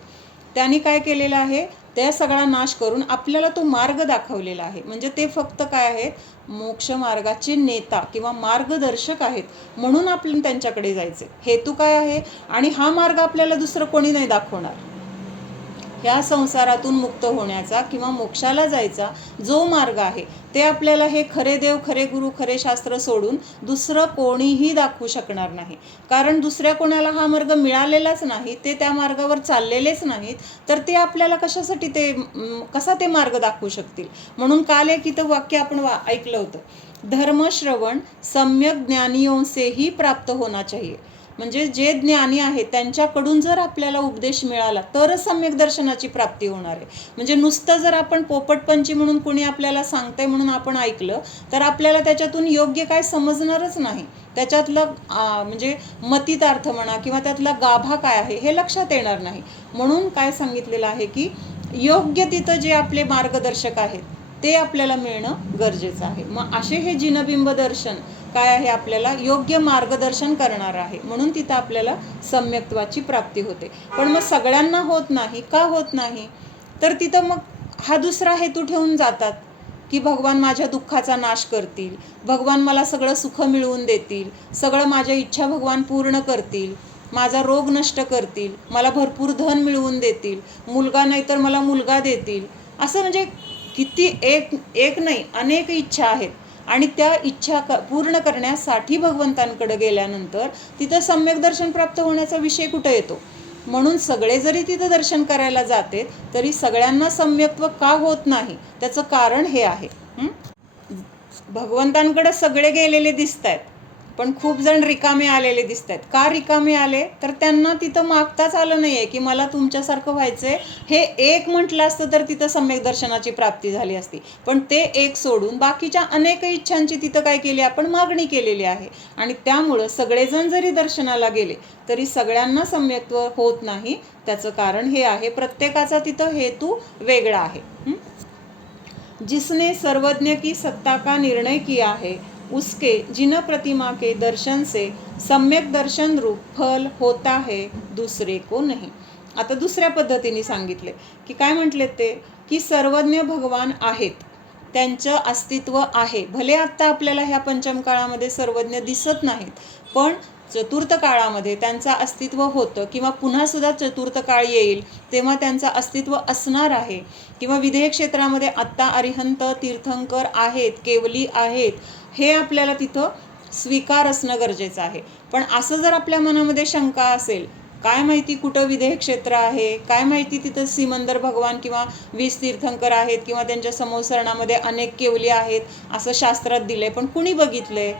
त्यांनी काय केलेलं आहे, त्या सगळा नाश करून आपल्याला तो मार्ग दाखवलेला आहे. म्हणजे ते फक्त काय आहेत, मोक्ष मार्गाचे नेता किंवा मार्गदर्शक आहेत. म्हणून आपण त्यांच्याकडे जायचे. हेतू काय आहे? आणि हा मार्ग आपल्याला दुसरं कोणी नाही दाखवणार. ह्या संसारातून मुक्त होण्याचा किंवा मोक्षाला जायचा जो मार्ग आहे ते आपल्याला हे खरे देव, खरे गुरु, खरे शास्त्र सोडून दुसरं कोणीही दाखवू शकणार नाही. कारण दुसऱ्या कोणाला हा मार्ग मिळालेलाच नाही, ते त्या मार्गावर चाललेलेच नाहीत, तर ते आपल्याला कसा ते मार्ग दाखवू शकतील? म्हणून काल एक इथं वाक्य आपण ऐकलं होतं, धर्मश्रवण सम्यक ज्ञानियों से ही प्राप्त होना चाहिए. म्हणजे जे ज्ञानी आहेत त्यांच्याकडून जर आपल्याला उपदेश मिळाला तरच सम्यक दर्शनाची प्राप्ती होणार आहे. म्हणजे नुसतं जर आपण पोपटपंची म्हणून कुणी आपल्याला सांगतंय म्हणून आपण ऐकलं तर आपल्याला त्याच्यातून योग्य काय समजणारच नाही. त्याच्यातलं म्हणजे मतितार्थ म्हणा किंवा त्यातला गाभा काय आहे हे लक्षात येणार नाही. म्हणून काय सांगितलेलं आहे की योग्य तिथं जे आपले मार्गदर्शक आहेत ते आपल्याला मिळणं गरजेचं आहे. मग असे हे जिनबिंब दर्शन काय आहे, आपल्याला योग्य मार्गदर्शन करणार आहे. म्हणून तिथं आपल्याला सम्यक्त्वाची प्राप्ती होते. पण मग सगळ्यांना होत नाही. का होत नाही? तर तिथं मग हा दुसरा हेतू ठेवून जातात की भगवान माझ्या दुःखाचा नाश करतील, भगवान मला सगळं सुख मिळवून देतील, सगळं माझ्या इच्छा भगवान पूर्ण करतील, माझा रोग नष्ट करतील, मला भरपूर धन मिळवून देतील, मुलगा नाही तर मला मुलगा देतील. असं म्हणजे किती एक नाही अनेक इच्छा आहेत. आणि त्या इच्छा पूर्ण करण्यासाठी भगवंतांकडे गेल्यानंतर तिथं सम्यक दर्शन प्राप्त होण्याचा विषय कुठं येतो? म्हणून सगळे जरी तिथं दर्शन करायला जाते तरी सगळ्यांना सम्यक्त्व का होत नाही, त्याचं कारण हे आहे. भगवंतांकडे सगळे गेलेले दिसत आहेत पण खूप जण रिकामे आलेले दिसत आहेत. का रिकामे आले? तर त्यांना तिथं मागताच आलं नाही आहे की मला तुमच्यासारखं व्हायचंय. हे एक म्हटलं असतं तर तिथं सम्यक दर्शनाची प्राप्ती झाली असती. पण ते एक सोडून बाकीच्या अनेक इच्छांची तिथं काय केली, आपण मागणी केलेली आहे. आणि त्यामुळं सगळेजण जरी दर्शनाला गेले तरी सगळ्यांना सम्यक्त्व होत नाही. त्याचं कारण हे आहे, प्रत्येकाचा तिथं हेतू वेगळा आहे. जिसने सर्वज्ञ की सत्ता का निर्णय किया है उसके जिन प्रतिमा के दर्शन से सम्यक दर्शन रूप फल होता है, दूसरे को नहीं. आता दुसऱ्या पद्धतीने सांगितले की काय म्हटले ते की सर्वज्ञ भगवान आहेत, त्यांचं अस्तित्व आहे. भले आत्ता आपल्याला ह्या पंचम काळामध्ये सर्वज्ञ दिसत नाहीत पण चतुर्थ काळामध्ये त्यांचं अस्तित्व होतं किंवा पुन्हा सुद्धा चतुर्थ काळ येईल तेव्हा त्यांचं अस्तित्व असणार आहे, किंवा विधेय क्षेत्रामध्ये आत्ता अरिहंत तीर्थंकर आहेत, केवली आहेत, हे आपल्याला तिथं स्वीकार असणं गरजेचं आहे. पण असं जर आपल्या मनामध्ये शंका असेल, काय माहिती कुठं विधेय क्षेत्र आहे, काय माहिती तिथं सिमंदर भगवान किंवा 20 तीर्थंकर आहेत किंवा त्यांच्या समोसरणामध्ये अनेक केवली आहेत असं शास्त्रात दिलंय, पण कुणी बघितलंय,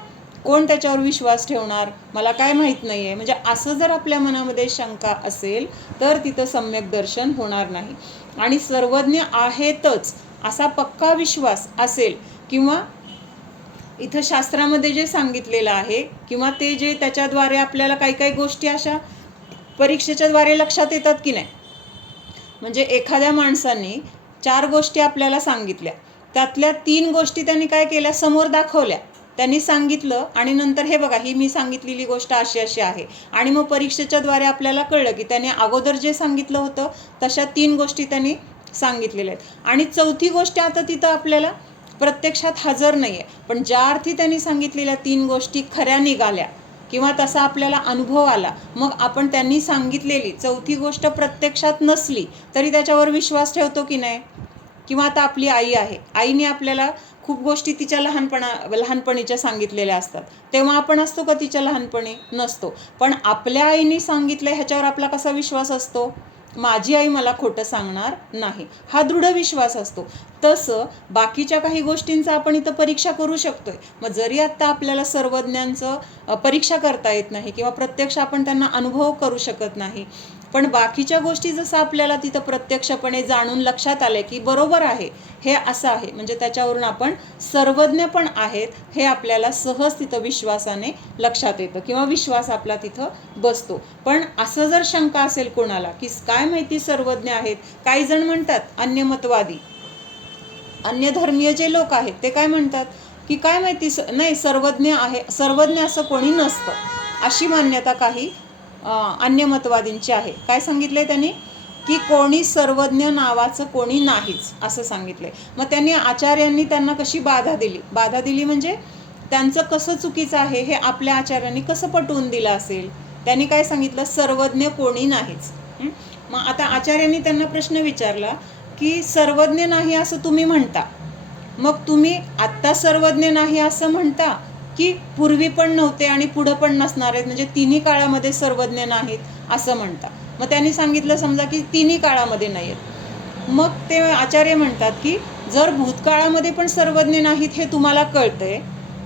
कोण त्याच्यावर विश्वास ठेवणार, मला काय माहीत नाही आहे, म्हणजे असं जर आपल्या मनामध्ये शंका असेल तर तिथं सम्यक दर्शन होणार नाही. आणि सर्वज्ञ आहेतच असा पक्का विश्वास असेल, किंवा इथं शास्त्रामध्ये जे सांगितलेलं आहे किंवा ते जे त्याच्याद्वारे आपल्याला काही काही गोष्टी अशा परीक्षेच्या द्वारे लक्षात येतात की नाही, म्हणजे एखाद्या माणसाने 4 गोष्टी आपल्याला सांगितल्या, त्यातल्या 3 गोष्टी त्यांनी काय केल्या, समोर दाखवल्या, त्यांनी सांगितलं आणि नंतर हे बघा ही मी सांगितलेली गोष्ट अशी अशी आहे, आणि मग परीक्षेच्या द्वारे आपल्याला कळलं की त्याने अगोदर जे सांगितलं होतं तशा 3 गोष्टी त्यांनी सांगितलेल्या आहेत, आणि चौथी गोष्ट आता तिथं आपल्याला प्रत्यक्षात हजर नाही आहे, पण ज्या अर्थी त्यांनी सांगितलेल्या 3 गोष्टी खऱ्या निघाल्या किंवा तसा आपल्याला अनुभव आला, मग आपण त्यांनी सांगितलेली चौथी गोष्ट प्रत्यक्षात नसली तरी त्याच्यावर विश्वास ठेवतो की नाही. किंवा आता आपली आई आहे, आईने आपल्याला खूप गोष्टी तिच्या लहानपणीच्या सांगितलेल्या असतात, तेव्हा आपण असतो का तिच्या लहानपणी, नसतो, पण आपल्या आईने सांगितलं ह्याच्यावर आपला कसा विश्वास असतो, माझी आई मला खोटं सांगणार नाही, हा दृढ विश्वास असतो. तसं बाकीच्या काही गोष्टींचा आपण इथं परीक्षा करू शकतोय. मग जरी आत्ता आपल्याला सर्वज्ञांचं परीक्षा करता येत नाही किंवा प्रत्यक्ष आपण त्यांना अनुभव करू शकत नाही, पण बाकीच्या गोष्टी जसं आपल्याला तिथं प्रत्यक्षपणे जाणून लक्षात आलं की बरोबर आहे, हे असं आहे, म्हणजे त्याच्यावरून आपण सर्वज्ञ पण आहेत हे आपल्याला सहज तिथं विश्वासाने लक्षात येतं किंवा विश्वास आपला तिथं बसतो. पण असं जर शंका असेल कोणाला की काय माहिती सर्वज्ञ आहेत, काही जण म्हणतात, अन्यमतवादी अन्य धर्मीय जे लोक आहेत ते काय म्हणतात की काय माहिती नाही, सर्वज्ञ आहे, सर्वज्ञ असं कोणी नसतं, अशी मान्यता काही अन्यमतवादींची आहे. काय सांगितलंय त्यांनी की कोणी सर्वज्ञ नावाचं कोणी नाहीच असं सांगितलंय. मग त्यांनी आचार्यांनी त्यांना कशी बाधा दिली म्हणजे त्यांचं कसं चुकीचं आहे हे आपल्या आचार्यांनी कसं पटवून दिलं असेल. त्यांनी काय सांगितलं, सर्वज्ञ कोणी नाहीच. मग आता आचार्यांनी त्यांना प्रश्न विचारला की सर्वज्ञ नाही असं तुम्ही म्हणता, मग तुम्ही आत्ता सर्वज्ञ नाही असं म्हणता की पूर्वी पण नव्हते आणि पुढं पण नसणार आहेत, म्हणजे तिन्ही काळामध्ये सर्वज्ञ नाहीत असं म्हणता. मग त्यांनी सांगितलं समजा की तिन्ही काळामध्ये नाही आहेत, मग ते आचार्य म्हणतात की जर भूतकाळामध्ये पण सर्वज्ञ नाहीत हे तुम्हाला कळतंय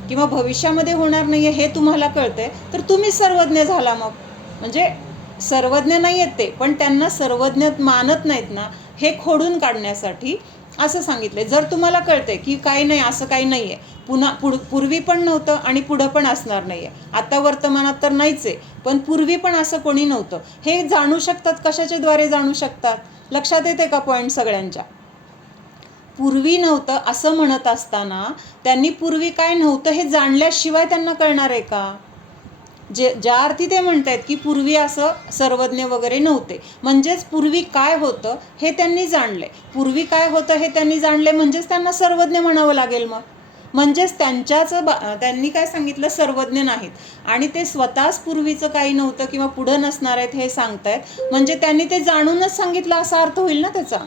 किंवा भविष्यामध्ये होणार नाही हे तुम्हाला कळतंय, तर तुम्ही सर्वज्ञ झाला. मग म्हणजे सर्वज्ञ नाही आहेत ते, पण त्यांना सर्वज्ञ मानत नाहीत ना, हे खोडून काढण्यासाठी असं सांगितलंय. जर तुम्हाला कळतंय की काही नाही, असं काही नाही आहे, पूर्वी पण नव्हतं आणि पुढं पण असणार नाही आहे, आता वर्तमानात तर नाहीच आहे, पण पूर्वी पण असं कोणी नव्हतं, हे जाणू शकतात. कशाच्या द्वारे जाणू शकतात, लक्षात येते का पॉईंट सगळ्यांच्या. पूर्वी नव्हतं असं म्हणत असताना त्यांनी पूर्वी काय नव्हतं हे जाणल्याशिवाय त्यांना कळणार आहे का. ज्या अर्थी ते म्हणतायत की पूर्वी असं सर्वज्ञ वगैरे नव्हते, म्हणजेच पूर्वी काय होतं हे त्यांनी जाणलंय. पूर्वी काय होतं हे त्यांनी जाणले म्हणजेच त्यांना सर्वज्ञ म्हणावं लागेल. मग म्हणजेच त्यांनी काय सांगितलं, सर्वज्ञ नाहीत, आणि ते स्वतःच पूर्वीचं काही नव्हतं किंवा पुढं नसणार आहेत हे सांगतायत, म्हणजे त्यांनी ते जाणूनच सांगितलं असा अर्थ होईल ना त्याचा.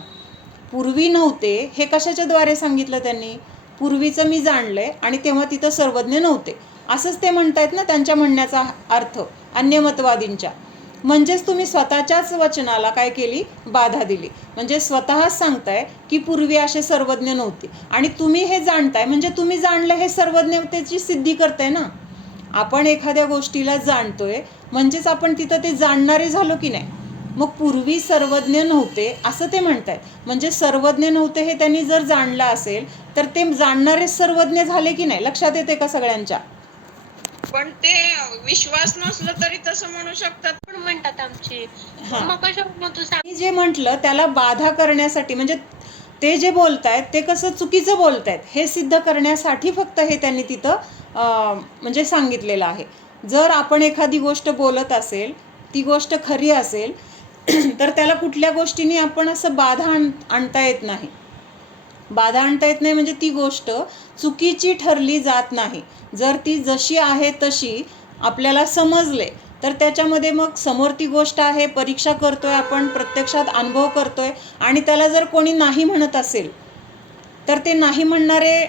पूर्वी नव्हते हे कशाच्या द्वारे सांगितलं त्यांनी, पूर्वीचं मी जाणलंय आणि तेव्हा तिथं सर्वज्ञ नव्हते असंच ते म्हणतायत ना. त्यांच्या म्हणण्याचा अर्थ अन्यमतवादींच्या, म्हणजेच तुम्ही स्वतःच्याच वचनाला काय केली, बाधा दिली. म्हणजे स्वतःच सांगताय की पूर्वी असे सर्वज्ञ नव्हते आणि तुम्ही हे जाणताय, म्हणजे तुम्ही जाणलं हे सर्वज्ञतेची सिद्धी करताय ना. आपण एखाद्या गोष्टीला जाणतोय म्हणजेच आपण तिथं ते जाणणारे झालो की नाही. मग पूर्वी सर्वज्ञ नव्हते असं ते म्हणतायत, म्हणजे सर्वज्ञ नव्हते हे त्यांनी जर जाणलं असेल तर ते जाणणारे सर्वज्ञ झाले की नाही. लक्षात येते का सगळ्यांच्या. पण ते विश्वास नसलं तरी तसं म्हणू शकतात पण म्हणतात आमचे. जे म्हटलं त्याला बाधा करण्यासाठी, म्हणजे ते जे बोलतायत ते कसं चुकीचं बोलतायत हे सिद्ध करण्यासाठी फक्त हे त्यांनी तिथं म्हणजे सांगितलेलं आहे. जर आपण एखादी गोष्ट बोलत असेल, ती गोष्ट खरी असेल तर त्याला कुठल्या गोष्टीने आपण असं बाधा आणता येत नाही. बाधा आणता येत नाही म्हणजे ती गोष्ट चुकीची ठरली जात नाही. जर ती जशी आहे तशी आपल्याला समजले, तर त्याच्यामध्ये मग समोर ती गोष्ट आहे, परीक्षा करतोय आपण, प्रत्यक्षात अनुभव करतोय, आणि त्याला जर कोणी नाही म्हणत असेल तर ते नाही म्हणणारे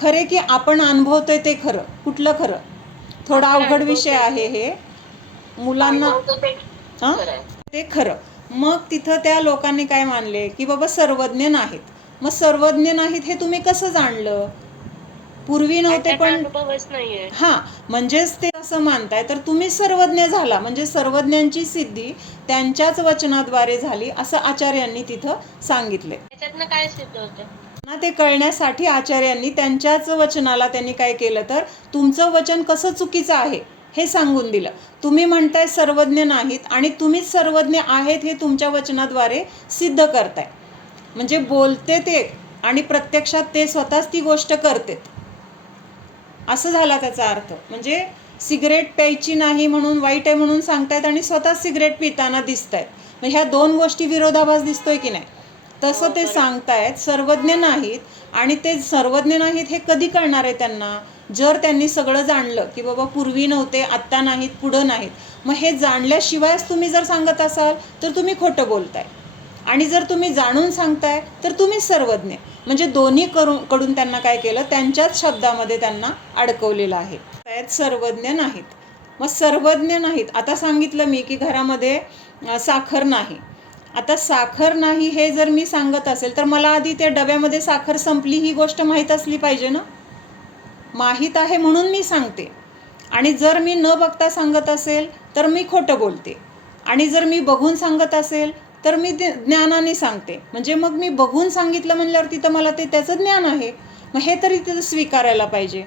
खरे की आपण अनुभवतोय ते खरं? कुठलं खरं? थोडा अवघड विषय आहे हे मुलांना. हां, ते खरं. मग तिथं त्या लोकांनी काय मानले की बाबा सर्वज्ञ नाहीत. मग सर्वज्ञ नाहीत हे तुम्ही कसं जाणलं? पूर्वी नव्हते पण हां, म्हणजेच ते असं मानताय तर तुम्ही सर्वज्ञ झाला, म्हणजे सर्वज्ञांची सिद्धी त्यांच्याच वचनाद्वारे झाली असं आचार्यांनी तिथं सांगितले. काय सिद्ध होतं ना ते कळण्यासाठी आचार्यांनी त्यांच्याच वचनाला त्यांनी काय केलं तर तुमचं वचन कसं चुकीचं आहे हे सांगून दिलं. तुम्ही म्हणताय सर्वज्ञ नाहीत आणि तुम्हीच सर्वज्ञ आहेत हे तुमच्या वचनाद्वारे सिद्ध करताय. म्हणजे बोलते ते आणि प्रत्यक्षात ते स्वतःच ती गोष्ट करतेत, असं झाला त्याचा अर्थ. म्हणजे सिगरेट प्यायची नाही म्हणून वाईट आहे म्हणून सांगतायत आणि स्वतः सिगरेट पिताना दिसतायत. मग ह्या दोन गोष्टी विरोधाभास दिसतोय की नाही? तसं ते सांगतायत सर्वज्ञ नाहीत. आणि ते सर्वज्ञ नाहीत हे कधी कळणार आहे त्यांना? जर त्यांनी सगळं जाणलं की बाबा पूर्वी नव्हते, आत्ता नाहीत, पुढं नाहीत. मग हे जाणल्याशिवायच तुम्ही जर सांगत असाल तर तुम्ही खोटं बोलताय, आणि जर तुम्ही जाणून सांगताय तर तुम्ही सर्वज्ञ. म्हणजे दोन्ही कडून त्यांना काय केलं, त्यांच्याच शब्दामध्ये त्यांना अडकवलेलं आहे. सर्वज्ञ नाहीत. मग सर्वज्ञ नाहीत, आता सांगितलं मी की घरामध्ये साखर नाही. आता साखर नाही हे जर मी सांगत असेल तर मला आधी त्या डब्यामध्ये साखर संपली ही गोष्ट माहीत असली पाहिजे ना? माहीत आहे म्हणून मी सांगते. आणि जर मी न बघता सांगत असेल तर मी खोटं बोलते. आणि जर मी बघून सांगत असेल तर मी ज्ञानाने सांगते. म्हणजे मग मी बघून सांगितलं म्हणल्यावर तिथं मला ते त्याचं ज्ञान आहे. मग हे तरी तिथं स्वीकारायला पाहिजे.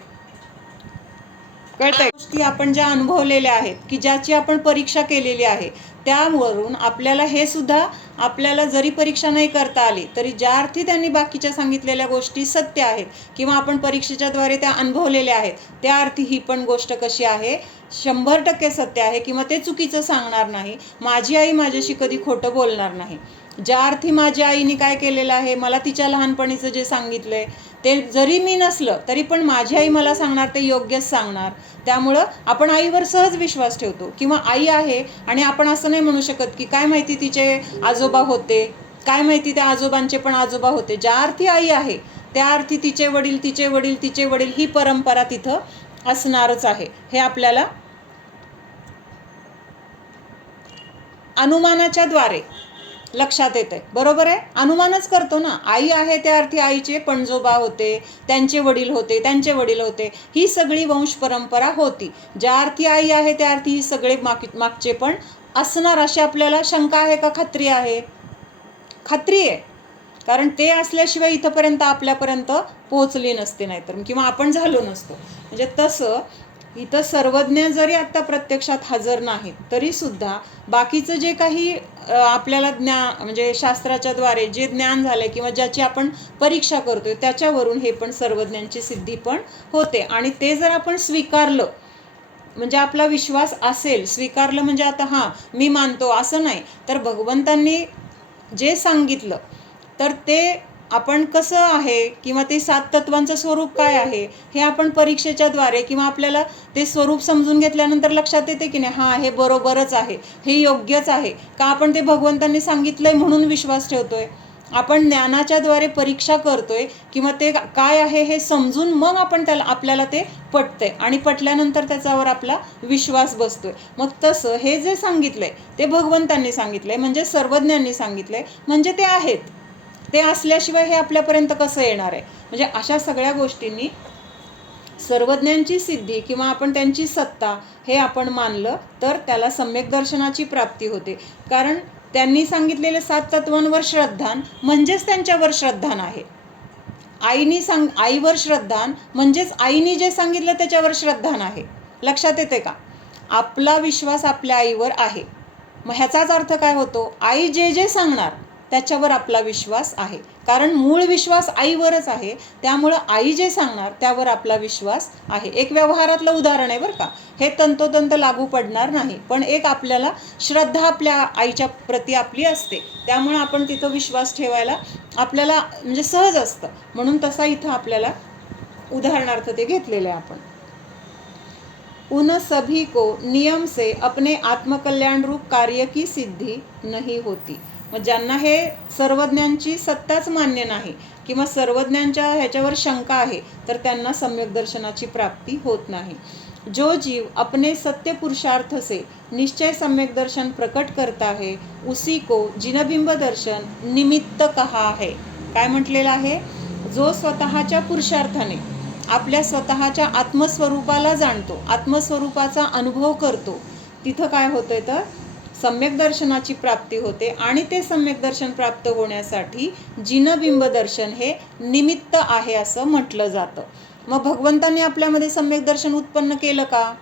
कळतंय? गोष्टी आपण ज्या अनुभवलेल्या आहेत की ज्याची आपण परीक्षा केलेली आहे, त्यावरून आपल्याला हे सुद्धा, आपल्याला जरी परीक्षा नाही करता आली तरी ज्या अर्थी त्यांनी बाकीच्या सांगितलेल्या गोष्टी सत्य आहेत किंवा आपण परीक्षेच्या द्वारे त्या अनुभवलेल्या आहेत, त्या अर्थी ही पण गोष्ट कशी आहे, 100% सत्य आहे किंवा ते चुकीचं सांगणार नाही. माझी आई माझ्याशी कधी खोटं बोलणार नाही. ज्या अर्थी माझ्या आईने काय केलेलं आहे, मला तिच्या लहानपणीचं जे सांगितलंय ते जरी मी नसलं तरी पण माझी आई मला सांगणार ते योग्यच सांगणार. त्यामुळं आपण आईवर सहज विश्वास ठेवतो. किंवा आई आहे आणि आपण असं नाही म्हणू शकत की काय माहिती तिचे आजोबा होते, काय माहिती त्या आजोबांचे पण आजोबा होते. ज्या अर्थी आई आहे त्या अर्थी तिचे वडील, तिचे वडील, तिचे वडील, ही परंपरा तिथं असणारच आहे. हे आपल्याला अनुमानाच्या द्वारे लक्षात येते. बरोबर आहे? अनुमानच करतो ना. आई आहे त्या अर्थी आईचे पणजोबा होते, त्यांचे वडील होते, त्यांचे वडील होते, ही सगळी वंश परंपरा होती. ज्या अर्थी आई आहे त्या अर्थी ही सगळे मागचे पण असणार, अशी आपल्याला शंका आहे का खात्री आहे? खात्री आहे. कारण ते असल्याशिवाय इथंपर्यंत आपल्यापर्यंत पोहोचली नसते, नाहीतर किंवा आपण झालो नसतो. म्हणजे तसं इथं सर्वज्ञ जरी आत्ता प्रत्यक्षात हजर नाहीत तरी सुद्धा बाकीचं जे काही आपल्याला म्हणजे शास्त्राच्या द्वारे जे ज्ञान झालंय किंवा ज्याची आपण परीक्षा करतोय त्याच्यावरून हे पण सर्वज्ञांची सिद्धी पण होते. आणि ते जर आपण स्वीकारलं, म्हणजे आपला विश्वास असेल, स्वीकारलं म्हणजे आता हां मी मानतो असं नाही, तर भगवंतांनी जे सांगितलं तर ते आपण कसं आहे किंवा ते 7 तत्वांचं स्वरूप काय आहे हे आपण परीक्षेच्या द्वारे किंवा आपल्याला ते स्वरूप समजून घेतल्यानंतर लक्षात येते की नाही, हां हे बरोबरच आहे, हे योग्यच आहे. का आपण ते भगवंतांनी सांगितलंय म्हणून विश्वास ठेवतोय. आपण ज्ञानाच्या द्वारे परीक्षा करतोय किंवा ते काय आहे हे समजून मग आपण आपल्याला ते पटतंय आणि पटल्यानंतर त्याच्यावर आपला विश्वास बसतोय. मग तसं हे जे सांगितलंय ते भगवंतांनी सांगितलंय, म्हणजे सर्वज्ञांनी सांगितलंय, म्हणजे ते आहेत. ते असल्याशिवाय हे आपल्यापर्यंत कसं येणार आहे? म्हणजे अशा सगळ्या गोष्टींनी सर्वज्ञांची सिद्धी किंवा आपण त्यांची सत्ता हे आपण मानलं तर त्याला सम्यक दर्शनाची प्राप्ती होते. कारण त्यांनी सांगितलेले 7 तत्वांवर श्रद्धान म्हणजेच त्यांच्यावर श्रद्धान आहे. आईवर श्रद्धान म्हणजेच आईने जे सांगितलं त्याच्यावर श्रद्धान आहे. लक्षात येते का? आपला विश्वास आपल्या आईवर आहे. मग ह्याचाच अर्थ काय होतो? आई जे जे सांगणार त्याच्यावर आपला विश्वास आहे. कारण मूळ विश्वास आईवरच आहे. त्यामुळं आई जे सांगणार त्यावर आपला विश्वास आहे. एक व्यवहारातलं उदाहरण आहे बरं का, हे तंतोतंत लागू पडणार नाही, पण एक आपल्याला श्रद्धा आपल्या आईच्या प्रती आपली असते, त्यामुळे आपण तिथं विश्वास ठेवायला आपल्याला म्हणजे सहज असतं. म्हणून तसा इथं आपल्याला उदाहरणार्थ ते घेतलेलं आहे आपण. उन सभी को नियम से अपने आत्मकल्याण रूप कार्य की सिद्धी नहीं होती. मग ज्यांना हे सर्वज्ञांची सत्ताच मान्य नाही किंवा सर्वज्ञांच्या ह्याच्यावर शंका आहे तर त्यांना सम्यक दर्शनाची प्राप्ती होत नाही. जो जीव अपने सत्य पुरुषार्थ से निश्चय सम्यक दर्शन प्रकट करता है उसी को जिनबिंब दर्शन निमित्त कहा है. काय म्हटलेलं आहे? जो स्वतःच्या पुरुषार्थाने आपल्या स्वतःच्या आत्मस्वरूपाला जाणतो, आत्मस्वरूपाचा अनुभव करतो, तिथं काय होतंय तर सम्यक दर्शनाची प्राप्ती होते. आणि ते सम्यक दर्शन प्राप्त होण्यासाठी जिनबिंब दर्शन हे निमित्त आहे असं म्हटलं जातं. मग भगवंतांनी आपल्यामध्ये सम्यक दर्शन उत्पन्न केलं का?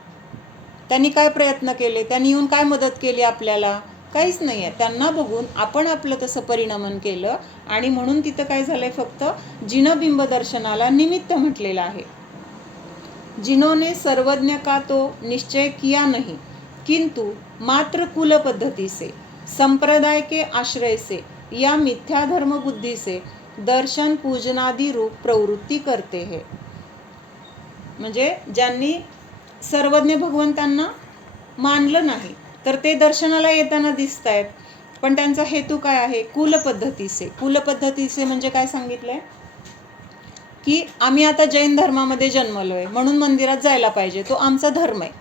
त्यांनी काय प्रयत्न केले? त्यांनी येऊन काय मदत केली आपल्याला? काहीच नाही आहे. त्यांना बघून आपण आपलं तसं परिणमन केलं आणि म्हणून तिथं काय झालंय? फक्त जिनबिंब दर्शनाला निमित्त म्हटलेलं आहे. जिन्होंने सर्वज्ञ का तो निश्चय किया नहीं किंतु मात्र कुल पद्धति से संप्रदाय के आश्रय से या मिथ्या धर्म बुद्धि से दर्शन पूजनादि रूप प्रवृत्ति करते हैं. म्हणजे ज्यांनी सर्वज्ञ भगवंतांना मानलं नाही तर ते दर्शनाला येताना दिसत आहेत, पण त्यांचा हेतू काय आहे? कुलपद्धतीचे. कुलपद्धतीचे म्हणजे काय सांगितलंय? की आम्ही आता जैन धर्मामध्ये जन्मलोय म्हणून मंदिरात जायला पाहिजे, तो आमचा धर्म आहे.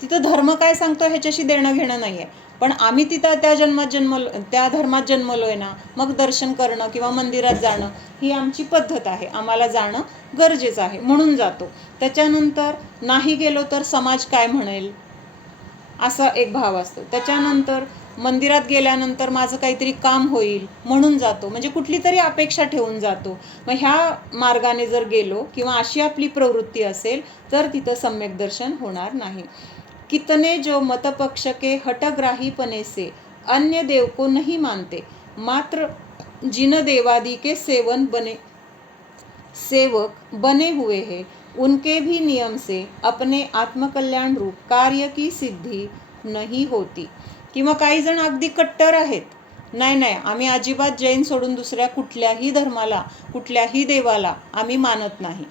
तिथं धर्म काय सांगतो ह्याच्याशी देणं घेणं नाही आहे, पण आम्ही तिथं त्या धर्मात जन्मलोय ना, मग दर्शन करणं किंवा मंदिरात जाणं ही आमची पद्धत आहे, आम्हाला जाणं गरजेचं आहे म्हणून जातो. त्याच्यानंतर नाही गेलो तर समाज काय म्हणेल असा एक भाव असतो. त्याच्यानंतर मंदिरात गेल्यानंतर माझं काहीतरी काम होईल म्हणून जातो, म्हणजे कुठली तरी अपेक्षा ठेवून जातो. मग ह्या मार्गाने जर गेलो किंवा अशी आपली प्रवृत्ती असेल तर तिथं सम्यक दर्शन होणार नाही. कितने जो मतपक्ष के हटग्राहीपने से अन्य देव को नहीं मानते मात्र जिन देवादि के सेवक बने हुए हैं उनके भी नियम से अपने आत्मकल्याण रूप कार्य की सिद्धी नहीं होती. किंवा काही जण अगदी कट्टर आहेत, नाही आम्ही अजिबात जैन सोडून दुसऱ्या कुठल्याही धर्माला कुठल्याही देवाला आम्ही मानत नाही,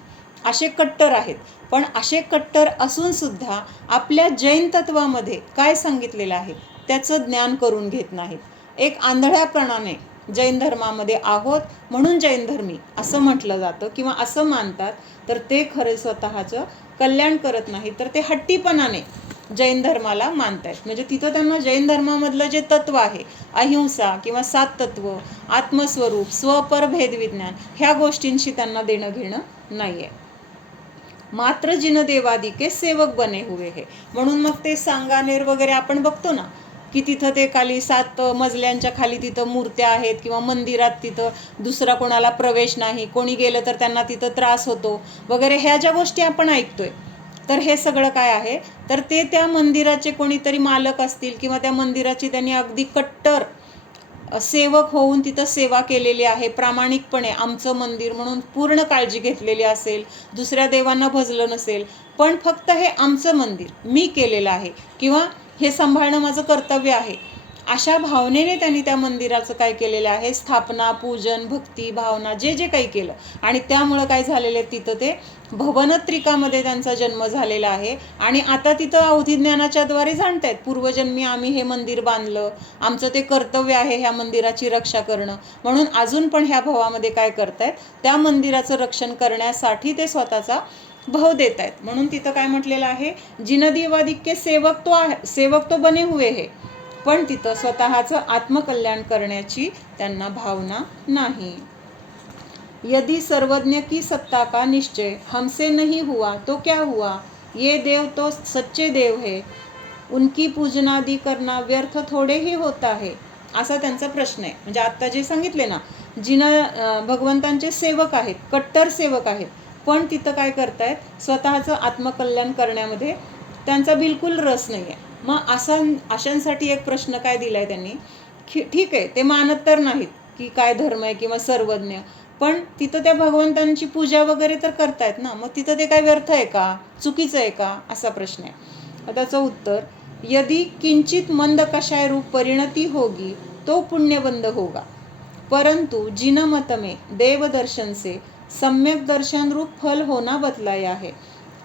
असे कट्टर आहेत. पण असे कट्टर असून सुद्धा आपल्या जैन तत्वामध्ये काय सांगितलेलं आहे त्याचं ज्ञान करून घेत नाहीत. एक आंधळ्यापणाने जैन धर्मामध्ये आहोत म्हणून जैन धर्मी असं म्हटलं जातं किंवा असं मानतात, तर ते खरे स्वतःचं कल्याण करत नाही, तर ते हट्टीपणाने जैन धर्माला मानतायत. म्हणजे तिथं त्यांना जैन धर्मामधलं जे तत्व आहे, अहिंसा किंवा 7 तत्व, आत्मस्वरूप, स्वपर भेदविज्ञान, ह्या गोष्टींशी त्यांना देणं घेणं नाही आहे. मात्र जिन देवादी के सेवक बने हुए है. म्हणून मग ते सांगानेर वगैरे आपण बघतो ना की तिथं ते खाली 7 मजल्यांच्या खाली तिथं मूर्त्या आहेत किंवा मंदिरात तिथं दुसरा कोणाला प्रवेश नाही, कोणी गेलं तर त्यांना तिथं त्रास होतो वगैरे, ह्या ज्या गोष्टी आपण ऐकतोय, तर हे सगळं काय आहे तर ते त्या मंदिराचे कोणीतरी मालक असतील किंवा त्या मंदिराची त्यांनी अगदी कट्टर सेवक होऊन तिथं सेवा केलेली आहे, प्रामाणिकपणे आमचं मंदिर म्हणून पूर्ण काळजी घेतलेली असेल, दुसऱ्या देवांना भजलं नसेल, पण फक्त हे आमचं मंदिर मी केलेलं आहे किंवा हे सांभाळणं माझं कर्तव्य आहे, अशा भावनेने त्यांनी त्या मंदिराचं काय केलेलं आहे, स्थापना, पूजन, भक्ती, भावना जे जे काही केलं. आणि त्यामुळं काय झालेलं आहे, तिथं ते भवनत्रिकामध्ये त्यांचा जन्म झालेला आहे. आणि आता तिथं अवधिज्ञानाच्या द्वारे जाणतायत पूर्वजन्मी आम्ही हे मंदिर बांधलं, आमचं ते कर्तव्य आहे ह्या मंदिराची रक्षा करणं, म्हणून अजून पण ह्या भावामध्ये काय करतायत, त्या मंदिराचं रक्षण करण्यासाठी ते स्वतःचा भाव देत आहेत. म्हणून तिथं काय म्हटलेलं आहे, जिनदेवादी के सेवक तो बने हुए है, पण तिथं स्वतःचं आत्मकल्याण करण्याची त्यांना भावना नाही. यदि सर्वज्ञ की सत्ता का निश्चय हमसे नहीं हुआ तो क्या हुआ, ये देव तो सच्चे देव है, उनकी पूजनादि करना व्यर्थ थोडे ही होता है, असा त्यांचा प्रश्न आहे. म्हणजे आत्ता जे सांगितले ना, भगवंतांचे सेवक आहेत, कट्टर सेवक आहेत, पण तिथं काय करतायत, स्वतःचं आत्मकल्याण करण्यामध्ये त्यांचा बिलकुल रस नाही आहे. मग अशांसाठी एक प्रश्न काय दिलाय त्यांनी, ठीक आहे ते मानत तर नाहीत की काय धर्म आहे किंवा सर्वज्ञ, पण तिथं त्या भगवंतांची पूजा वगैरे तर करतायत ना, मग तिथं ते काय व्यर्थ आहे का, चुकीचं आहे का, असा प्रश्न आहे. त्याचं उत्तर, यदि किंचित मंद कषाय रूप परिणति होगी तो पुण्यबंद होगा, परंतु जिन मत में देव दर्शन से सम्यक दर्शन रूप फल होना बतलाया है.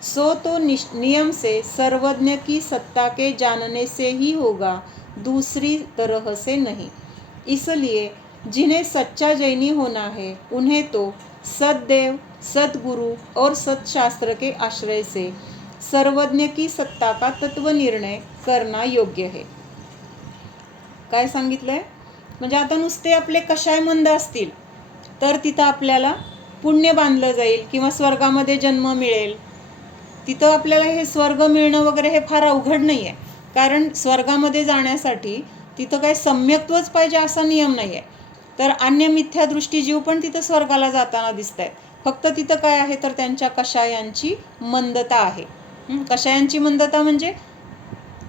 सो तो नियम से सर्वज्ञ की सत्ता के जानने से ही होगा, दूसरी तरह से नहीं। इसलिए जिन्हें सच्चा जैनी होना है उन्हें तो सद्देव, सद्गुरु और सत्शास्त्र के आश्रय से सर्वज्ञ की सत्ता का तत्व निर्णय करना योग्य है. काय सांगितलंय? म्हणजे आता नुसते आपले कषाय मंद असतील तर तिथं आपल्याला पुण्य बांधलं जाईल किंवा स्वर्गामध्ये जन्म मिळेल. तिथं आपल्याला हे स्वर्ग मिळणं वगैरे हे फार अवघड नाही आहे, कारण स्वर्गामध्ये जाण्यासाठी तिथं काही सम्यक्त्वच पाहिजे असा नियम नाही आहे. तर अन्य मिथ्यादृष्टी जीव पण तिथं स्वर्गाला जाताना दिसत आहेत. फक्त तिथं काय आहे तर त्यांच्या कषायांची मंदता आहे. कषायांची मंदता म्हणजे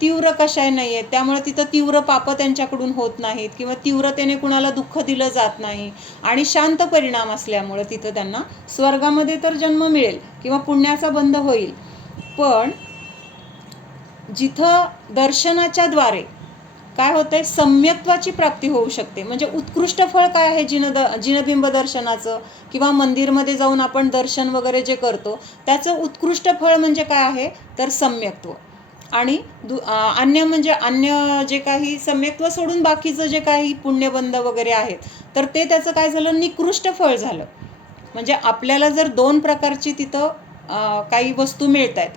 तीव्र कषाय नाही आहे, त्यामुळे तिथं तीव्र पापं त्यांच्याकडून होत नाहीत किंवा तीव्रतेने कुणाला दुःख दिलं जात नाही आणि शांत परिणाम असल्यामुळं तिथं त्यांना स्वर्गामध्ये तर जन्म मिळेल किंवा पुण्याचा बंध होईल. पण जिथं दर्शनाच्या द्वारे काय होतंय, सम्यक्त्वाची प्राप्ती होऊ शकते. म्हणजे उत्कृष्ट फळ काय आहे जिनबिंब दर्शनाचं किंवा मंदिरमध्ये जाऊन आपण दर्शन वगैरे जे करतो त्याचं उत्कृष्ट फळ म्हणजे काय आहे तर सम्यक्त्व. आणि अन्य म्हणजे अन्य जे काही सम्यक्त्व सोडून बाकीचं जे काही पुण्यबंध वगैरे आहेत तर ते त्याचं काय झालं, निकृष्ट फळ झालं. म्हणजे आपल्याला जर दोन प्रकारची तिथं काही वस्तू मिळत आहेत,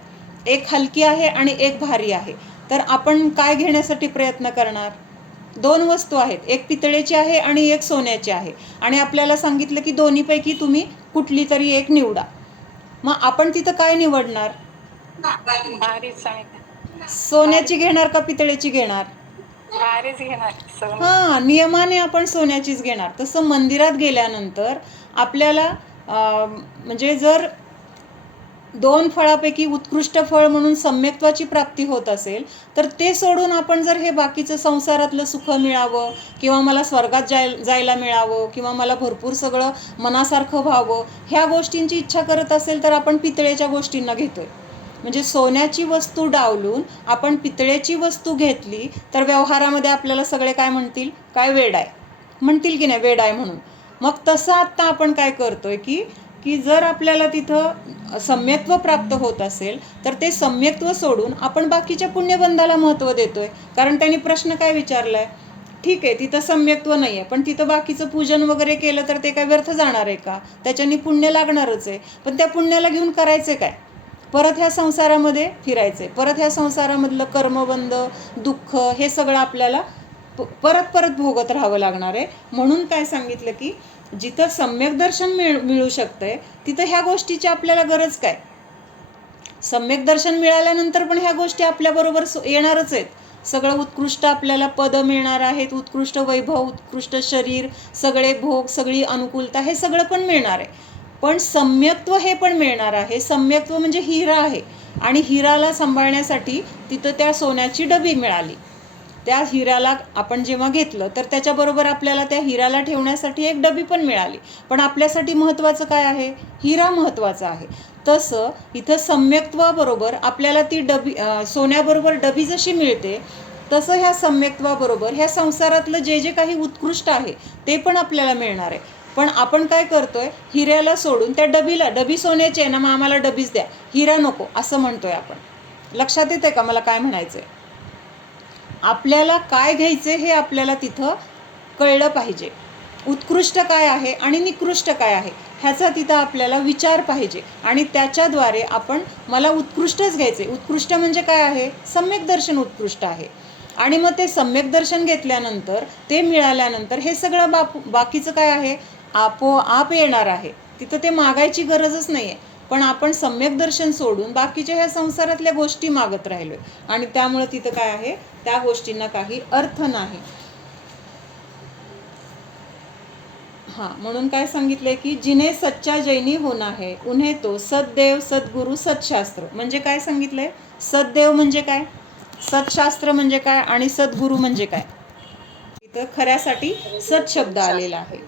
एक हलकी आहे आणि एक भारी आहे, तर आपण काय घेण्यासाठी प्रयत्न करणार? दोन वस्तू आहेत, एक पितळेची आहे आणि एक सोन्याची आहे, आणि आपल्याला सांगितलं की दोन्हीपैकी तुम्ही कुठली तरी एक निवडा. मग आपण तिथं काय निवडणार? सोन्याची घेणार का पितळेची घेणार? हां, नियमाने आपण सोन्याचीच घेणार. तसं मंदिरात गेल्यानंतर आपल्याला म्हणजे जर दोन फळापैकी उत्कृष्ट फळ म्हणून सम्यक्त्वाची प्राप्ती होत असेल तर ते सोडून आपण जर हे बाकीचं संसारातलं सुख मिळावं किंवा मला स्वर्गात जायला मिळावं किंवा मला भरपूर सगळं मनासारखं व्हावं ह्या गोष्टींची इच्छा करत असेल तर आपण पितळेच्या गोष्टींना घेतोय. म्हणजे सोन्याची वस्तू डावलून आपण पितळेची वस्तू घेतली तर व्यवहारामध्ये आपल्याला सगळे काय म्हणतील, काय वेड आहे म्हणतील की नाही, वेड आहे म्हणून. मग तसं आत्ता आपण काय करतोय की जर आपल्याला तिथं सम्यक्त्व प्राप्त होत असेल तर ते सम्यक्त्व सोडून आपण बाकीच्या पुण्यबंधाला महत्त्व देतोय. कारण त्यांनी प्रश्न काय विचारलाय, ठीक आहे तिथं सम्यक्त्व नाही आहे पण तिथं बाकीचं पूजन वगैरे केलं तर ते काय व्यर्थ जाणार आहे का? त्याच्यानी पुण्य लागणारच आहे. पण त्या पुण्याला घेऊन करायचं काय? परत ह्या संसारामध्ये फिरायचं आहे, परत ह्या संसारामधलं कर्मबंध, दुःख हे सगळं आपल्याला परत भोगत राहावं लागणार आहे. म्हणून काय सांगितलं की जिथं सम्यक दर्शन मिळू शकतंय तिथं ह्या गोष्टीची आपल्याला गरज काय? सम्यक दर्शन मिळाल्यानंतर पण ह्या गोष्टी आपल्याबरोबर येणारच आहेत. सगळं उत्कृष्ट आपल्याला पद मिळणार आहेत, उत्कृष्ट वैभव, उत्कृष्ट शरीर, सगळे भोग, सगळी अनुकूलता हे सगळं पण मिळणार आहे. पण सम्यक्त्व हे पण मिळणार आहे. सम्यक्त्व म्हणजे हिरा आहे आणि हिराला सांभाळण्यासाठी तिथं त्या सोन्याची डबी मिळाली. त्या हिऱ्याला आपण जेव्हा घेतलं तर त्याच्याबरोबर आपल्याला त्या हिऱ्याला ठेवण्यासाठी एक डबी पण मिळाली. पण आपल्यासाठी महत्त्वाचं काय आहे? हिरा महत्त्वाचा आहे. तसं इथं सम्यक्त्वाबरोबर आपल्याला ती डबी, सोन्याबरोबर डबी जशी मिळते तसं ह्या सम्यक्त्वाबरोबर ह्या संसारातलं जे जे काही उत्कृष्ट आहे ते पण आपल्याला मिळणार आहे. पण आपण काय करतोय, हिऱ्याला सोडून त्या डबी सोन्याची आहे ना मग आम्हाला डबीच द्या, हिरा नको असं म्हणतोय आपण. लक्षात येते का मला काय म्हणायचं आहे? आपल्याला काय घ्यायचे हे आपल्याला तिथं कळलं पाहिजे. उत्कृष्ट काय आहे आणि निकृष्ट काय आहे ह्याचा तिथं आपल्याला विचार पाहिजे आणि त्याच्याद्वारे आपण मला उत्कृष्टच घ्यायचे. उत्कृष्ट म्हणजे काय आहे? सम्यक दर्शन उत्कृष्ट आहे. आणि मग ते सम्यक दर्शन घेतल्यानंतर ते मिळाल्यानंतर हे सगळं बाकीचं काय आहे आपोआप येणार आहे. तिथं ते मागायची गरजच नाही आहे. पण आपण सम्यक दर्शन सोडून बाकीच्या ह्या संसारातल्या गोष्टी मागत राहिलोय आणि त्यामुळे तिथं काय आहे, त्या गोष्टींना काही अर्थ नाही. हां, म्हणून काय सांगितलंय की जिने सच्चा जैनी होना है उन्हें तो सद्देव, सद्गुरु, सत्शास्त्र. म्हणजे काय सांगितलंय? सद्देव म्हणजे काय, सत्शास्त्र म्हणजे काय आणि सद्गुरू म्हणजे काय? इथं खऱ्यासाठी सत शब्द आलेला आहे.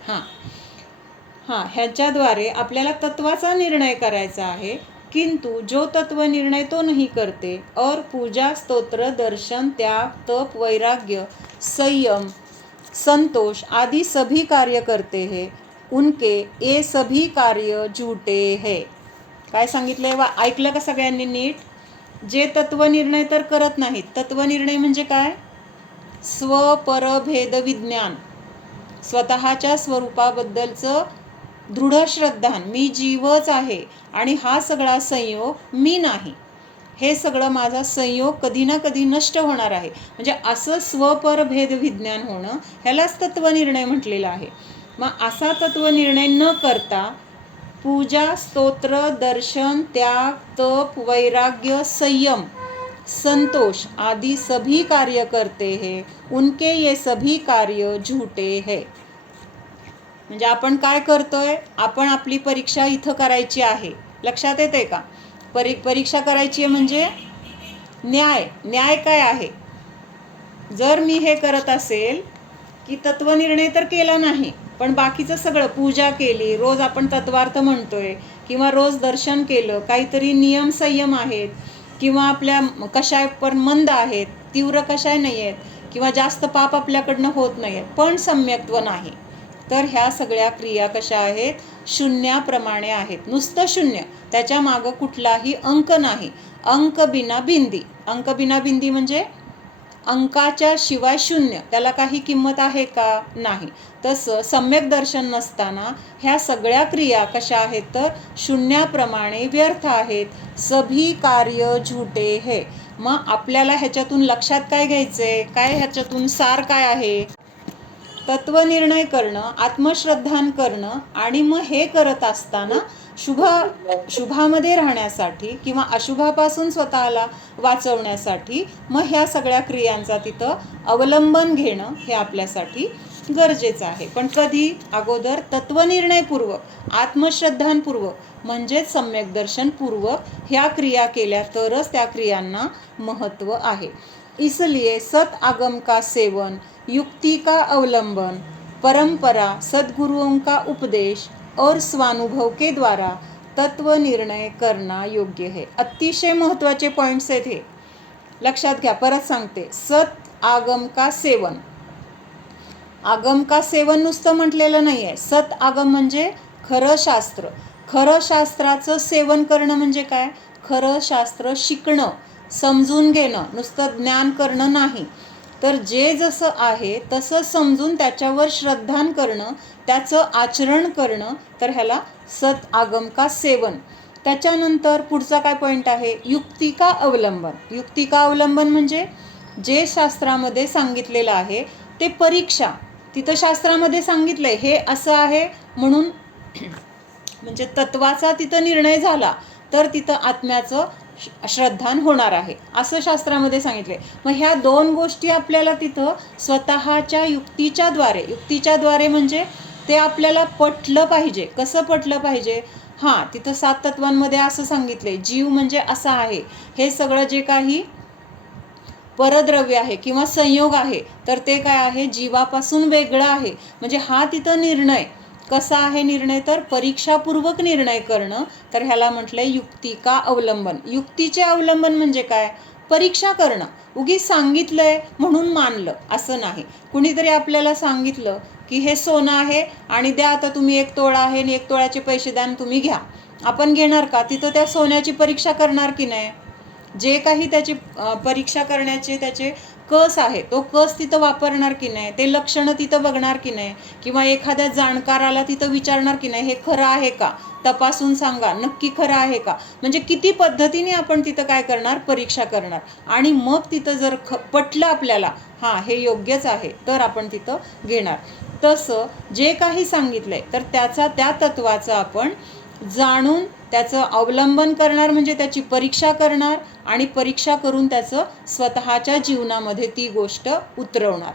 ह्याच्याद्वारे आपल्याला तत्वाचा निर्णय करायचा आहे. किंतु जो तत्व निर्णय तो नहीं करते और पूजा, स्तोत्र, दर्शन, त्याग, तप, वैराग्य, संयम, संतोष आदि सभी कार्य करते हैं, उनके ये सभी कार्य झूठे हैं. काय सांगितलंय ऐकलं का सगळ्यांनी नीट? जे तत्वनिर्णय तर करत नाहीत. तत्वनिर्णय म्हणजे काय? स्वपरभेद विज्ञान, स्वतःच्या स्वरूपाबद्दलचं दृढ श्रद्धान, मी जीवच आहे आणि हा सगळा संयोग मी नाही, हे सगळं माझा संयोग कधी ना कधी नष्ट होणार आहे, म्हणजे असं स्वपरभेद विज्ञान होणं, ह्यालाच तत्वनिर्णय म्हटलेलं आहे. मग असा तत्वनिर्णय न करता पूजा, स्तोत्र, दर्शन, त्याग, तप, वैराग्य, संयम, संतोष आदि सभी कार्य करते हैं, उनके ये सभी कार्य झूठे हैं. म्हणजे आपण काय करतोय? आपण आपली परीक्षा इथं करायची आहे. लक्षात येते का? परीक्षा करायची आहे म्हणजे न्याय काय आहे? जर मी हे करत असेल की तत्वनिर्णय तर केला नाही, पण बाकीचं सगळं पूजा केली, रोज आपण तत्वार्थ म्हणतोय किंवा रोज दर्शन केलं, काहीतरी नियम संयम आहेत किंवा आपल्या कशाय पण मंद आहेत, तीव्र कशाय नाही आहेत, किंवा जास्त पाप आपल्याकडनं होत नाही आहेत, पण सम्यक्त्व नाही, तर ह्या सगळ्या क्रिया कशा आहेत? शून्याप्रमाणे आहेत. नुसतं शून्य, त्याच्या मागं कुठलाही अंक नाही. अंक बिना बिंदी. अंक बिना बिंदी म्हणजे अंकाच्या शिवाय शून्य, त्याला काही किंमत आहे का? नाही. तसं सम्यक दर्शन नसताना ह्या सगळ्या क्रिया कशा आहेत? तर शून्याप्रमाणे व्यर्थ आहेत. सभी कार्य झूठे है. मग आपल्याला ह्याच्यातून लक्षात काय घ्यायचंय? काय ह्याच्यातून सार काय आहे? तत्वनिर्णय करणं, आत्मश्रद्धान करणं, आणि मग हे करत असताना शुभामध्ये राहण्यासाठी किंवा अशुभापासून स्वतःला वाचवण्यासाठी मग ह्या सगळ्या क्रियांचा तिथं अवलंबन घेणं हे आपल्यासाठी गरजेचं आहे. पण कधी? अगोदर तत्वनिर्णयपूर्वक, आत्मश्रद्धानपूर्वक म्हणजेच सम्यक दर्शनपूर्वक ह्या क्रिया केल्या तरच त्या क्रियांना महत्त्व आहे. इसलिए सत आगम का सेवन, युक्ति का अवलंबन, परंपरा, सद्गुरुओं का उपदेश और स्वानुभव के द्वारा तत्व निर्णय करना योग्य है. अतिशय महत्त्वाचे पॉईंट्स आहेत हे, लक्षात घ्या. परत सांगते, सत आगम का सेवन. आगम का सेवन नुसतं म्हटलेलं नाही आहे. सत आगम म्हणजे खरं शास्त्र. खरं शास्त्राचं सेवन करणं म्हणजे काय? खरं शास्त्र शिकणं, समजून घेणं, नुसतं ज्ञान करणं नाही, तर जे जसं आहे तसं समजून त्याच्यावर श्रद्धान करणं, त्याचं आचरण करणं, तर ह्याला सत आगम का सेवन. त्याच्यानंतर पुढचा काय पॉईंट आहे? युक्ती का अवलंबन. युक्ती का अवलंबन म्हणजे जे शास्त्रामध्ये सांगितलेलं आहे ते परीक्षा. तिथं शास्त्रामध्ये सांगितलं आहे हे असं आहे म्हणून म्हणजे तत्वाचा तिथं निर्णय झाला तर तिथं आत्म्याचं श्रद्धान होणार आहे असं शास्त्रामध्ये सांगितले. मग ह्या दोन गोष्टी आपल्याला तिथं स्वतःच्या युक्तीच्या द्वारे म्हणजे ते आपल्याला पटलं पाहिजे. कसं पटलं पाहिजे? हां, तिथं 7 तत्वांमध्ये असं सांगितलंय, जीव म्हणजे असा आहे, हे सगळं जे काही परद्रव्य आहे किंवा संयोग आहे तर ते काय आहे? जीवापासून वेगळं आहे. म्हणजे हा तिथं निर्णय कसा आहे? निर्णय तर परीक्षापूर्वक निर्णय करणं, तर ह्याला म्हटलंय युक्ती का अवलंबन. युक्तीचे अवलंबन म्हणजे काय? परीक्षा करणं. उगीच सांगितलंय म्हणून मानलं असं नाही. कुणीतरी आपल्याला सांगितलं की हे सोनं आहे आणि द्या आता तुम्ही 1 तोळा आहे आणि 1 तोळ्याचे पैसे द्या आणि तुम्ही घ्या. आपण घेणार का? तिथं त्या सोन्याची परीक्षा करणार की नाही? जे काही त्याची परीक्षा करण्याचे त्याचे कस आहे तो कस तिथं वापरणार की नाही? ते लक्षणं तिथं बघणार की नाही? किंवा एखाद्या जाणकाराला तिथं विचारणार की नाही, हे खरं आहे का? तपासून सांगा, नक्की खरं आहे का? म्हणजे किती पद्धतीने आपण तिथं काय करणार? परीक्षा करणार. आणि मग तिथं जर पटलं आपल्याला हां हे योग्यच आहे तर आपण तिथं घेणार. तसं जे काही सांगितलंय तर त्या तत्वाचं आपण जाणून त्याचं अवलंबन करणार, म्हणजे त्याची परीक्षा करणार आणि परीक्षा करून त्याचं स्वतःच्या जीवनामध्ये ती गोष्ट उतरवणार.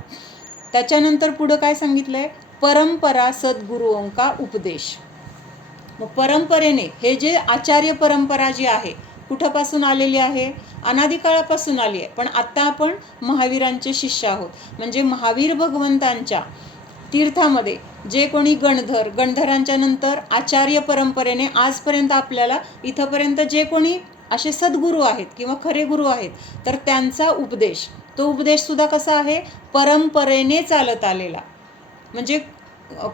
त्याच्यानंतर पुढं काय सांगितलंय? परंपरा सद्गुरुओं का उपदेश. मग परंपरेने हे जे आचार्य परंपरा जी आहे कुठंपासून आलेली आहे? अनादिकाळापासून आली आहे. पण आत्ता आपण महावीरांचे शिष्य आहोत. म्हणजे महावीर भगवंतांच्या तीर्थामध्ये जे कोणी गणधरांच्या नंतर आचार्य परंपरेने आजपर्यंत आपल्याला इथंपर्यंत जे कोणी असे सद्गुरू आहेत किंवा खरे गुरु आहेत तर त्यांचा उपदेश, तो उपदेश सुद्धा कसा आहे? परंपरेने चालत आलेला. म्हणजे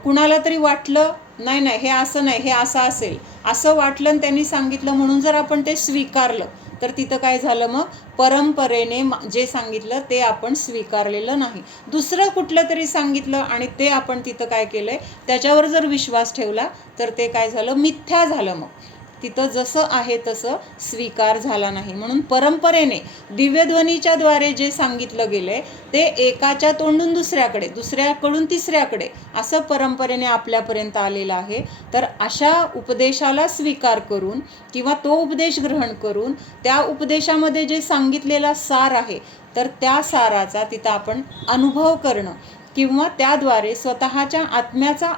कुणाला तरी वाटलं नाही नाही हे असं नाही, हे असं असेल, असं वाटलं आणि त्यांनी सांगितलं म्हणून जर आपण ते स्वीकारलं तर तिथं काय झालं, मग परंपरेने जे सांगितलं ते आपण स्वीकारलेलं नाही. दुसरं कुठलं तरी सांगितलं आणि ते आपण तिथं काय केलंय, त्याच्यावर जर विश्वास ठेवला तर ते काय झालं, मिथ्या झालं. मग तिथं जसं आहे तसं स्वीकार झाला नाही. म्हणून परंपरेने दिव्यध्वनीच्या द्वारे जे सांगितलं गेलंय ते एकाच्या तोंडून दुसऱ्याकडे, दुसऱ्याकडून तिसऱ्याकडे असं परंपरेने आपल्यापर्यंत आलेलं आहे. तर अशा उपदेशाला स्वीकार करून किंवा तो उपदेश ग्रहण करून त्या उपदेशामध्ये जे सांगितलेला सार आहे तर त्या साराचा तिथं आपण अनुभव करणं किंवा त्याद्वारे स्वतःच्या आत्म्याचा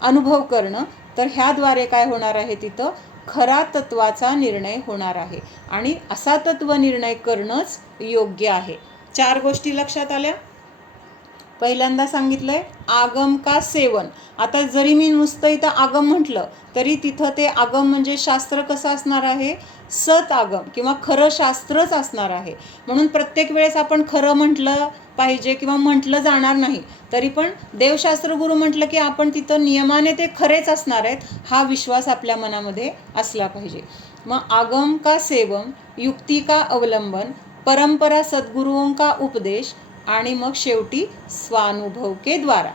अनुभव करणं, तर ह्याद्वारे काय होणार आहे, तिथं खरा तत्वाचा निर्णय होणार आहे. आणि असा तत्वनिर्णय करणंच योग्य आहे. 4 गोष्टी लक्षात आल्या. पहिल्यांदा सांगितलंय आगम का सेवन. आता जरी मी नुसतं इथं आगम म्हटलं तरी तिथं ते आगम म्हणजे शास्त्र कसं असणार आहे, सत आगम किंवा खरं शास्त्रच असणार आहे. म्हणून प्रत्येक वेळेस आपण खरं म्हटलं पाहिजे किंवा म्हटलं जाणार नाही, तरी पण देवशास्त्र गुरु म्हटलं की आपण तिथं नियमाने ते खरेच असणार आहेत हा विश्वास आपल्या मनामध्ये असला पाहिजे. मग आगम का सेवम, युक्ती का अवलंबन, परंपरा सद्गुरुओं का उपदेश आणि मग शेवटी स्वानुभव के द्वारा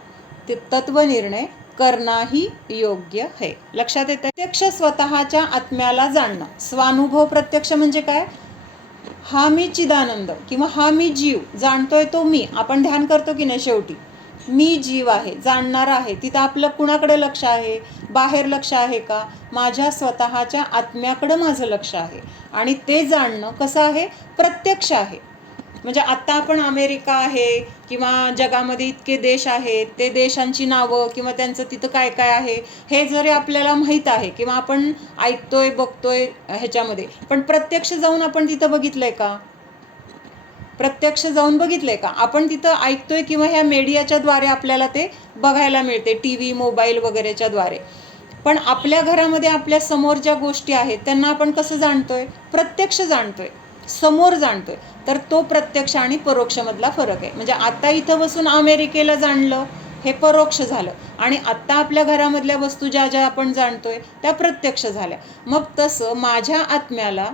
ते तत्वनिर्णय करणाही योग्य है. लक्षात येतं. प्रत्यक्ष स्वतःच्या आत्म्याला जाणणं. स्वानुभव प्रत्यक्ष म्हणजे काय, हा मी चिदानंद किंवा हा मी जीव जाणतोय, तो मी. आपण ध्यान करतो की नाही, शेवटी मी जीव आहे, जाणणारा आहे. तिथं आपलं कुणाकडे लक्ष आहे, बाहेर लक्ष आहे का, माझ्या स्वतःच्या आत्म्याकडं माझं लक्ष आहे. आणि ते जाणणं कसं आहे, प्रत्यक्ष आहे. म्हणजे आत्ता आपण अमेरिका आहे किंवा जगामध्ये इतके देश आहेत, ते देशांची नावं किंवा त्यांचं तिथं काय काय आहे हे जरी आपल्याला माहीत आहे किंवा आपण ऐकतोय बघतोय ह्याच्यामध्ये, पण प्रत्यक्ष जाऊन आपण तिथं बघितलंय का, प्रत्यक्ष जाऊन बघितलंय का. आपण तिथं ऐकतोय किंवा ह्या मीडियाच्या द्वारे आपल्याला ते बघायला मिळते, टी व्ही मोबाईल वगैरेच्या द्वारे. पण आपल्या घरामध्ये आपल्या समोर ज्या गोष्टी आहेत त्यांना आपण कसं जाणतोय, प्रत्यक्ष जाणतोय, समोर जाणतोय. तर तो प्रत्यक्ष आणि परोक्षमधला फरक आहे. म्हणजे आता इथं बसून अमेरिकेला जाणलं हे परोक्ष झालं आणि आत्ता आपल्या घरामधल्या वस्तू ज्या ज्या आपण जाणतोय त्या प्रत्यक्ष झाल्या. मग तसं माझ्या आत्म्याला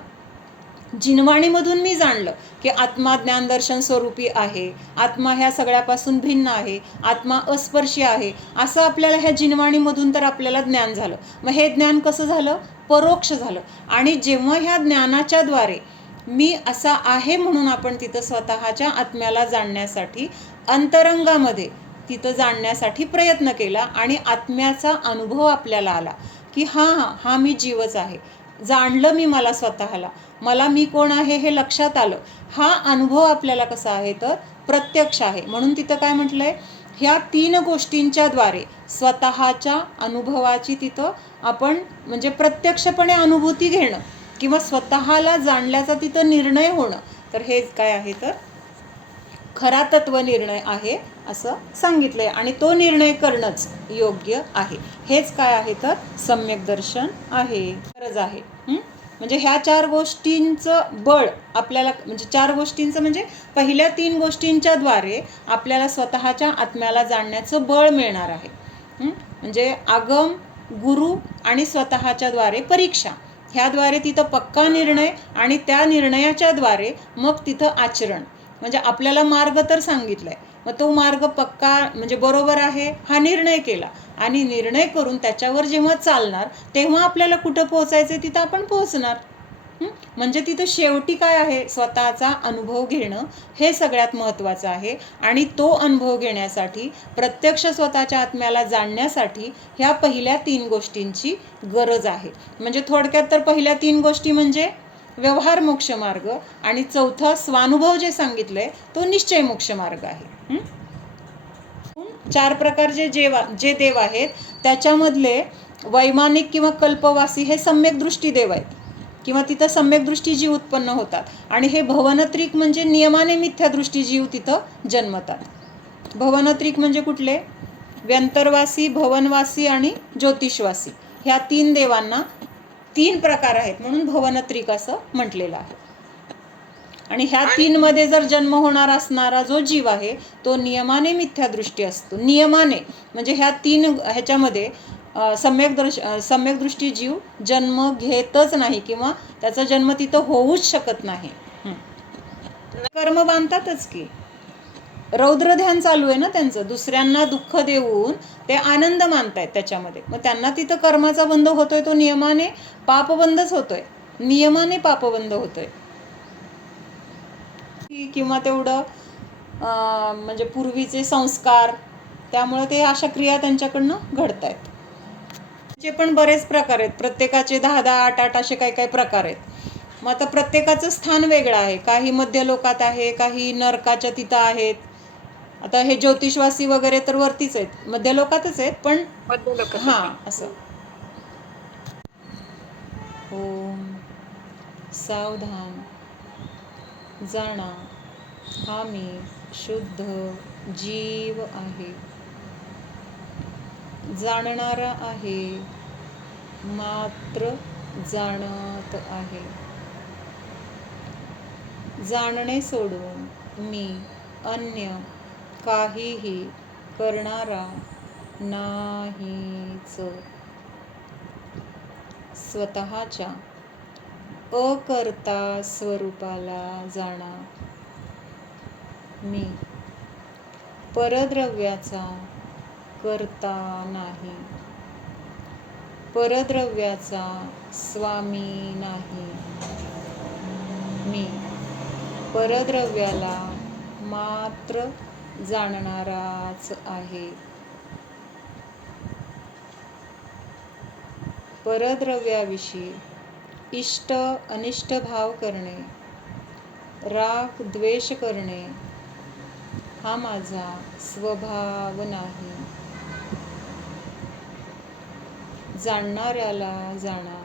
जिनवाणीमधून मी जाणलं की आत्मा ज्ञानदर्शन स्वरूपी आहे, आत्मा ह्या सगळ्यापासून भिन्न आहे, आत्मा अस्पर्शी आहे, असं आपल्याला ह्या जिनवाणीमधून तर आपल्याला ज्ञान झालं. मग हे ज्ञान कसं झालं, परोक्ष झालं. आणि जेव्हा ह्या ज्ञानाच्या द्वारे मी असा आहे म्हणून आपण तिथं स्वतःच्या आत्म्याला जाणण्यासाठी अंतरंगामध्ये तिथं जाणण्यासाठी प्रयत्न केला आणि आत्म्याचा अनुभव आपल्याला आला की हा मी जीवच आहे, जाणलं मी मला स्वतःला, मला मी कोण आहे हे लक्षात आलं. हा अनुभव आपल्याला कसा आहे, तर प्रत्यक्ष आहे. म्हणून तिथं काय म्हटलंय, ह्या 3 गोष्टींच्या द्वारे स्वतःच्या अनुभवाची तिथं आपण म्हणजे प्रत्यक्षपणे अनुभूती घेणं किंवा स्वतःला जाणल्याचा तिथं निर्णय होणं, तर हेच काय आहे, तर खरा तत्वनिर्णय आहे असं सांगितलंय. आणि तो निर्णय करणंच योग्य आहे. हेच काय आहे, तर सम्यक दर्शन आहे, गरज आहे. म्हणजे ह्या 4 गोष्टींचं बळ आपल्याला, म्हणजे 4 गोष्टींचं म्हणजे पहिल्या 3 गोष्टींच्या द्वारे आपल्याला स्वतःच्या आत्म्याला जाणण्याचं बळ मिळणार आहे. म्हणजे आगम, गुरु आणि स्वतःच्या द्वारे परीक्षा, ह्याद्वारे तिथं पक्का निर्णय आणि त्या निर्णयाच्या द्वारे मग तिथं आचरण. म्हणजे आपल्याला मार्ग तर सांगितलाय, मग तो मार्ग पक्का म्हणजे बरोबर आहे हा निर्णय केला आणि निर्णय करून त्याच्यावर जेव्हा चालणार तेव्हा आपल्याला कुठं पोहोचायचं तिथं आपण पोहोचणार. म्हणजे तिथं शेवटी काय आहे, स्वतःचा अनुभव घेणं हे सगळ्यात महत्त्वाचं आहे. आणि तो अनुभव घेण्यासाठी प्रत्यक्ष स्वतःच्या आत्म्याला जाणण्यासाठी ह्या पहिल्या 3 गोष्टींची गरज आहे. म्हणजे थोडक्यात तर पहिल्या 3 गोष्टी म्हणजे व्यवहार मोक्ष मार्ग आणि चौथा स्वानुभव जे सांगितलंय तो निश्चय मोक्ष मार्ग आहे. 4 प्रकारचे जे देव आहेत त्याच्यामधले वैमानिक किंवा कल्पवासी हे सम्यक दृष्टी देव आहेत किंवा तिथं सम्यक दृष्टी जीव उत्पन्न होतात. आणि हे भवनत्रिक म्हणजे नियमाने मिथ्या दृष्टी जीव तिथं जन्मतात. भवनत्रिक म्हणजे कुठले, व्यंतरवासी, भवनवासी आणि ज्योतिषवासी, ह्या 3 देवांना 3 प्रकार आहेत म्हणून भवनत्रिक असं म्हटलेलं आहे. आणि ह्या 3 मध्ये जर जन्म होणार असणारा जो जीव आहे तो नियमाने मिथ्यादृष्टी असतो. नियमाने म्हणजे ह्या 3 ह्याच्यामध्ये सम्यक दृष्टी जीव जन्म घेतच नाही किंवा त्याचा जन्म तिथं होऊच शकत नाही. कर्म बांधतातच की. रौद्र ध्यान चालू आहे ना त्यांचं, दुसऱ्यांना दुःख देऊन ते आनंद मानतायत त्याच्यामध्ये. मग त्यांना तिथं कर्माचा बंध होतोय तो नियमाने पापबंधच होतोय, नियमाने पापबंध होतोय. किंवा तेवढं म्हणजे पूर्वीचे संस्कार, त्यामुळे ते अशा क्रिया त्यांच्याकडनं घडतायत. त्याचे पण बरेच प्रकार आहेत, प्रत्येकाचे 10-10, 8-8 असे काही काही प्रकार आहेत. मग आता प्रत्येकाचं स्थान वेगळं आहे. काही मध्य लोकात आहे, काही नरकाच्या तिथं आहेत. आता हे ज्योतिषवासी वगैरे तर वरतीच आहेत, मध्य लोकातच आहेत, पण असं. ओम सावधान जाणा, हा मी शुद्ध जीव आहे, जाणणारा आहे, मात्र जाणत आहे. जाणणे सोडून मी अन्य काहीही करणारा नाहीच. स्वतःच्या अकर्ता स्वरूपाला जाणा. मी परद्रव्याचा कर्ता नाही, परद्रव्याचा स्वामी नाही. मी परद्रव्याला मात्र जाणणाराच आहे. परद्रव्याविषयी इष्ट अनिष्ट भाव करणे, राग द्वेष करणे हा माझा स्वभाव नाही. जाणणाऱ्याला जाणा.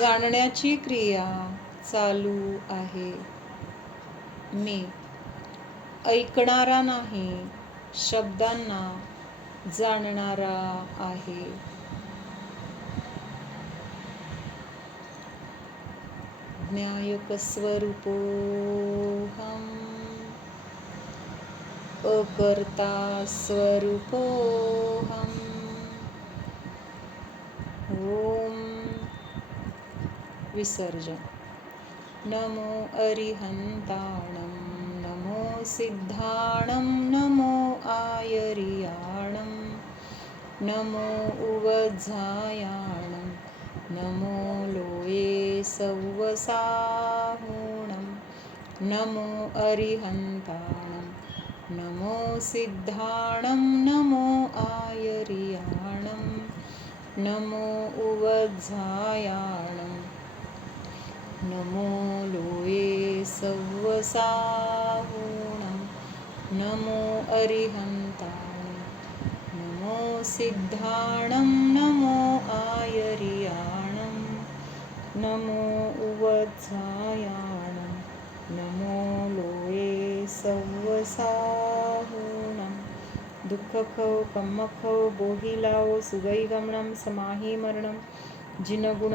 जाणण्याची क्रिया चालू आहे. मी ऐकणारा नाही, शब्दांना जाणणारा आहे. ज्ञायकस्वरूपोऽहम् अकर्ता स्वरूपोऽहम्. ओम विसर्जन. नमो अरिहंताणं, नमो सिद्धाणं, नमो आयर्याणं, नमो उवझायाणं, नमो लोये सव्वसाहुणं. नमो अरिहंताणं, नमो सिद्धाणं, नमो आयर्याणं, नमो उवझायाणं, नमो लोये सव्वसाहुणं. नमो अरिहंताणं, नमो सिद्धाणं, नमो आयर्याणं, नमो उवझायाणं, नमो लोये सव्वसाहुणं. दुःखखौ कम्मखौ बोहिलाओ सुगैगमनं समाही मरणं जिनगुण